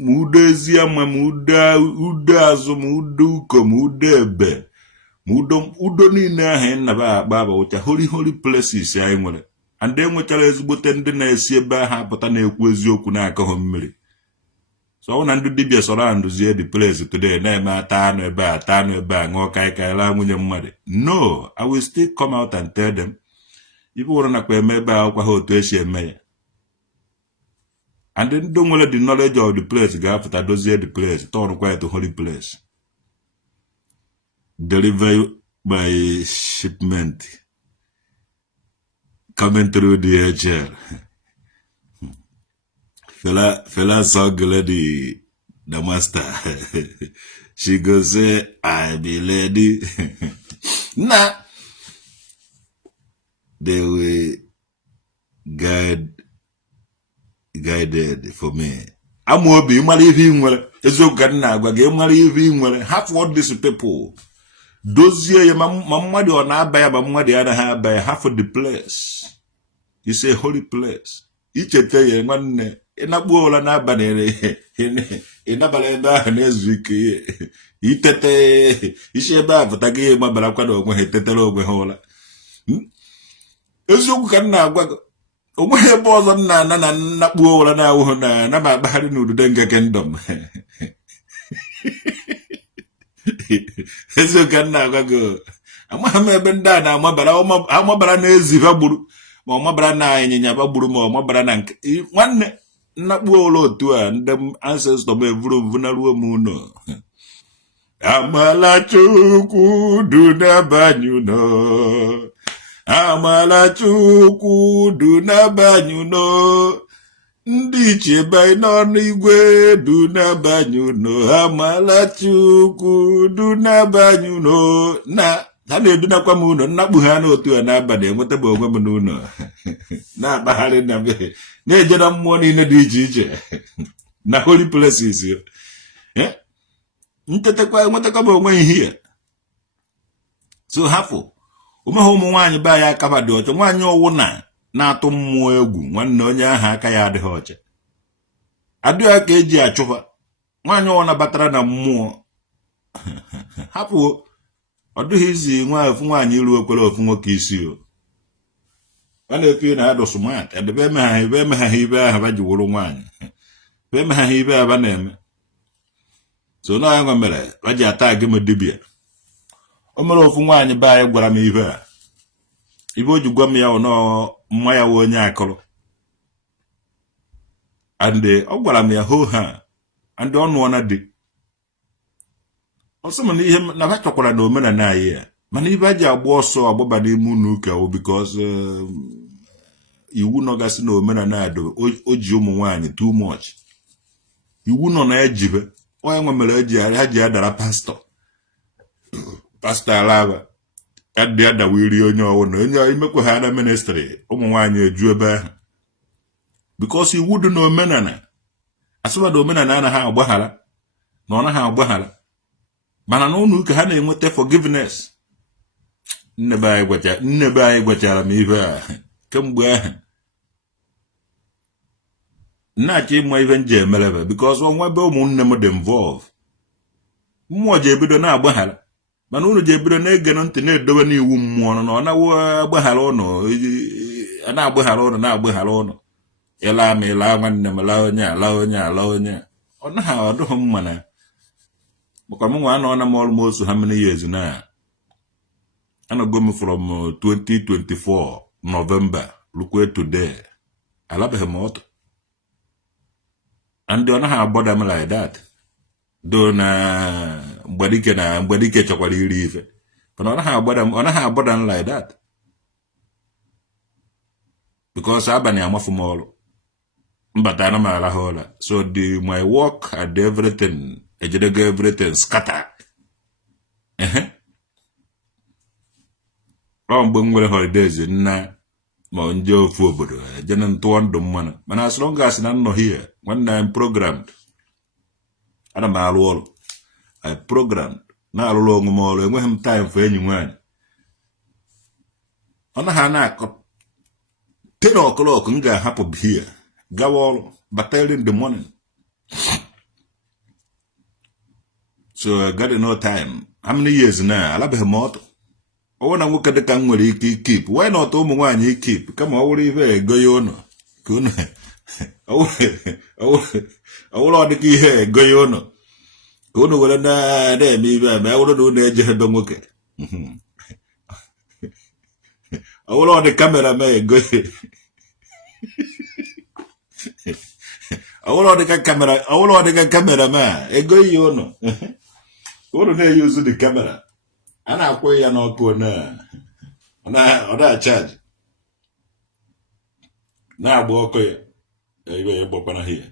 Udo eziama, udo azụ, udo ukom, udo ebe. Udo niile ahụ nnaba akpa ụcha holy places anyị nwere. And enwechara ezigbote ndị na-esi ebe ahụ apụta na-ekwu eziokwu na-akọghọ mmiri. So na ndị dibịa sọrọ andụzie the place today na-eme ata anụ ebe a ṅụọ kaikai nwunye mmadụ. No, I will still come out and tell them. Ibe ụrụ nakwa eme ebe a ọkwa ha otu esi eme ya. And then don't let the knowledge of the place go after dozie the place, turn quiet to holy place. Deliver by shipment coming through the HL. Fella saw lady, the master. She goes say, I be lady. Nah. They will guided for me. I'm obi mara ihe nwere eziokwu ka nna agwa gị mara ihe nwere half what these people dozie ya ma mmadụ ọ na-aba ya ba mmadụ ya anaghị aba ya half the place is a holy place. Icheta ya nwanne ịnakpuo ụra n'abalị ịnabala ebe ahụ na-ezu ike itete isi ebe a pụta gị mabara kwado onwe ha etetara onwe ha ụra. Eziokwu ka nna agwa gị onwe ebe ọzọ nna na nnakpuo ụra na-awụhụ na ma akpagharị n'udude nga kingdom. Eziokwu ka nna agwa gị amaghị m ebe ndị a na-amabara na-ezi ha gburu ma ọ mabara na ịnyịnya ba gburu ma ọ mabara na nke nwanne nnakpuo ụra otu a ndị ancestor m evuru mvunaruo m ụlọ. Amala Chukwu du n'abanye ụlọ. Amala Chukwu du n'abanye ụlọ. Ndị ichie bai n'ọnụ igwe du n'abanye ụlọ. Amala Chukwu du n'abanye ụlọ. Na ha na-edunakwa m ụlọ nnakpu ha n'otu a n'abalị enwetaba onwe m n'ụlọ na-akpagharị na be na-eje na mmụọ niile dị iche iche na holy places. Ntetekwa enwetakwa m onwe ihe ya. So hafụ ụmụha ụmụ nwaanyị be ya akaba dị ọcha. Nwaanyị ọwụ na-atụ mmụọ egwu nwanne onye ahụ aka ya adịghị ọcha. Adịghị ka eji achụfa nwaanyị ọwụ nabatara na mmụọ. Hapụ ọ dịghị izi nwaanyị iru ekwere ofu nwoke isi o. Ọ na-ekwu na adụ smart edebe emeghaghị ibe ahụ ba ji wụrụ nwaanyị be emeghaghị ibe ahụ ba na-eme. So na ya mere ba ji ata gị m dibịa. O mere ofu nwaanyị be anyị gwara m ibe a. Ibe o ji gwa m ya nọ mma ya wụ onye akụrụ. And ọ gwara m ya hoo ha and ọ nụọ na dị. Ọsọ mana ihe na ha chọkwara na omenala anyị ya mana ibe a ji agba ọsọ agbaba n'ime ụlọ ụka o because iwu nọgasị na omenala ado o ji ụmụ nwaanyị too much. Iwu nọ na ejibe onye nwe mere ha ji adara pastọ alaba adị adawiri onye ọwụ na onye imekwa ha na ministry ụmụ nwaanyị eju ebe ahụ because iwu dị na omenala asịba na omenala anaghị agbaghara na ọ naghị agbaghara mana n'ụlọ ụka ha na-enweta forgiveness. Nne be anyị gwachara m ibe a kemgbe ahụ na-achọ ịma ihe nje emerebe because ọnwa ebe ụmụnne m dị involve. Mmụọ ji ebido na-agbaghara mana unu ji ebido na-ege ntị na-edobe n'iwu mmụọ na ọ na-awụ agbaghara ụnụ na-agbaghara ụnụ na-agbaghara ụnụ ịla ma ịla nwanne m ala onye ọ naghị ọdụghị mma na maka m nwa anọ na m almost how many years now. Anọgo m from 2024 November lukwe today alabeghị m ọtụ and ọ naghị abọda m like that do na mgbadike chọkwara iri ife mana ọ naghị abọda m like that because abani amafu m ọrụ mbata na mara ha ụra so my work and everything ejedego everything scatter ọ mgbe m nwere holidays nna ma ndị ofu obodo ejene ntụọ ndụ mmanụ mana as long as na nọ here when I'm programmed ana m arụ ọrụ I programmed na-arụrụ onwe m ọrụ enweghị m time for enyi nwaanyị ọ naghị na-akọ 10 o'clock m ga-ahapụ here gawa ọrụ bata early in the morning so I got no time how many years now alabeghị m ọtụ ọwụ na nwoke dịka m nwere ike ikip why not ụmụ nwaanyị ikip kama ọ wụrụ ihe ego ya ụnọ ka ụnụ ọwụrụ ọ dịka ihe ego ya ụnọ ka ụnụ were na-eme ibe a ma ọwụrụ na ụnụ eje ebe nwoke ọwụrụ ọ dị kamera ma ego ọwụrụ ọ dịka kamera ma ego ya ụnọ ụnụ na-eyuzu the kamera a na-akwụ ya n'ọkụ ọ na-achaji na-agba ọkụ ya ebe ya gbakwana ya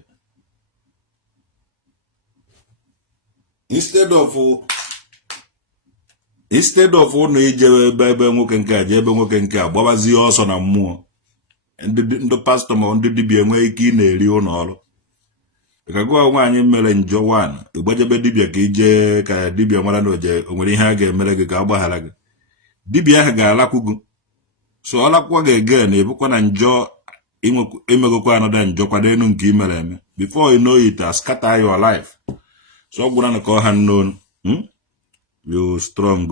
instead of ụnụ ije ebe nwoke nke a je ebe nwoke nke a gbabazie ọsọ na mmụọ ndị pastọ ma ndị dibịa enweghị ike ị na-eri ụlọ ọrụ ka gụọ nwaanyị mere njọ wan ịgbajebe dibịa ka ije ka dibịa mara na o nwere ihe a ga-emere gị ka a gbaghara gị dibịa ahụ ga-alakwugo so ọ lakwụkwa gị ege na ebukwa na njọ imegokwa anọda njọ kwado enu nke imere eme before you know it has scatter your life so ọ gwụra na ka ọ ha known you strong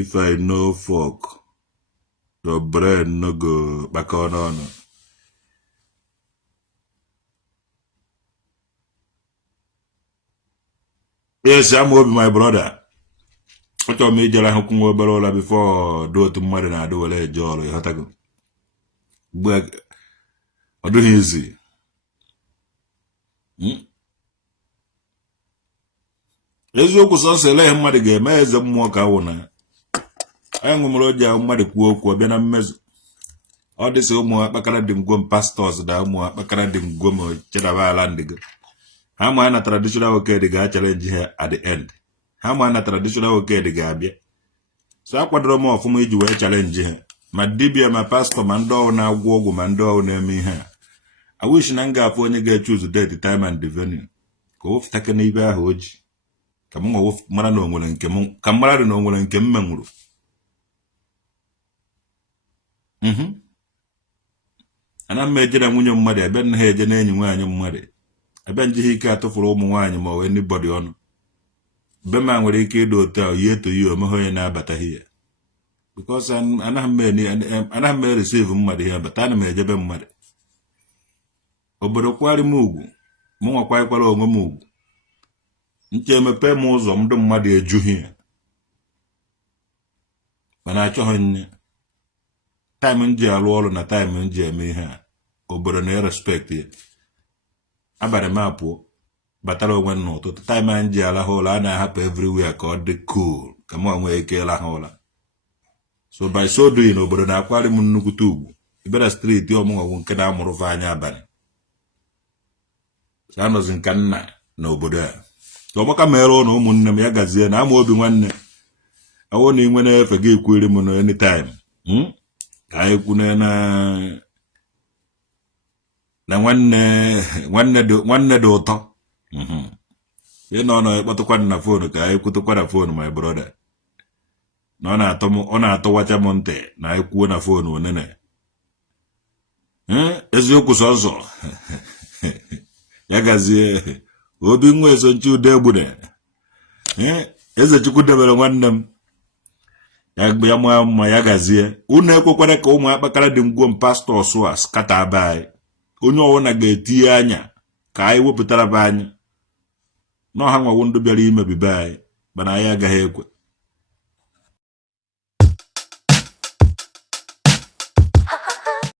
if I know fuck your brain no go back on. Yes, I'm with my brother. I told me jala hukun obere before do to mmadụ na do wele eje ọrụ ịghọtago mgbe ọ dịghị easy eziokwu sọsọ ele mmadụ ga-eme eze mmụọ ka awụ na anyị nwụrụ oji ahụ mmadụ kwuo okwu ọbịa na mmezu ọ dịsị ụmụ akpakara dị ngwom pastors da ụmụ akpakara dị ngwom chedaba ala ndị gị ha ma na traditional okedi ga-challenge ha at the end ha ma na traditional okedi ga-abịa so akwadoro m ọfụma iji wee challenge ha ma dibia ma pastor ma ndị ọwụ na-agwọ ọgwụ ma ndị ọwụ na-eme ihe a wish na m ga-afụ onye ga-echoose date time and the venue ka o fụtake n'ibe ahụ oji ka m mara na onwere nke m ka m mara dị na onwere nke m menwuru ana m eje na nwunye mmadụ ebe nna ha eje na enyi nwaanyị mmadụ ebe njighị ike atụfuru ụmụ nwaanyị ma ọ wee anybody ọnụ be ma nwere ike ịdị otu a yi eto yi omeghe onye na-abataghị ya because anaghị m receive mmadụ ihe bata ana m ejebe mmadụ obodo kwari m ugwu m nwakwakwara onwe m ugwu nche emepe m ụzọ ndị mmadụ ejughị ya mana achọghị nne time m ji arụ ọrụ na time m ji eme ihe a obodo na-erespect ya abalị m apụọ batara onwe m n'ụtụtụ time anyị ji alahụ ụra a na-ahapụ everywhere ka ọ dị cool ka m nwee ike ịlahụ ụra so by so doing obodo na-akwari m nnukwute ugwu ibera streeti ọmụnwụ nke na-amụrụfe anya abalị so anọzi nka nna n'obodo a so ọmaka mere ụlọ ụmụnne m ya gazie na ama obi nwanne awụ na inwe na-efe gị ekwuri m na anytime ka anyị kwune na nwanne dị ụtọ ihe na ọ na-ekpọtụkwa na fonu ka anyị kwutụkwa na fonu my brother na ọ na-atọwacha m ntị na anyị kwuo na fonu onene eziokwu sọzọ ya gazie obi nwa eso nchi ude egbune eze chukwu debere nwanne m ya maa mma ya gazie unu ekwekwara ka ụmụ akpakara dị ngwom pastọs a skata be anyị onye ọwụna ga-etinye anya ka anyị wepụtara be anyị n'ọha nwawo ndụ bịara imebi be anyị mana anyị agaghị ekwe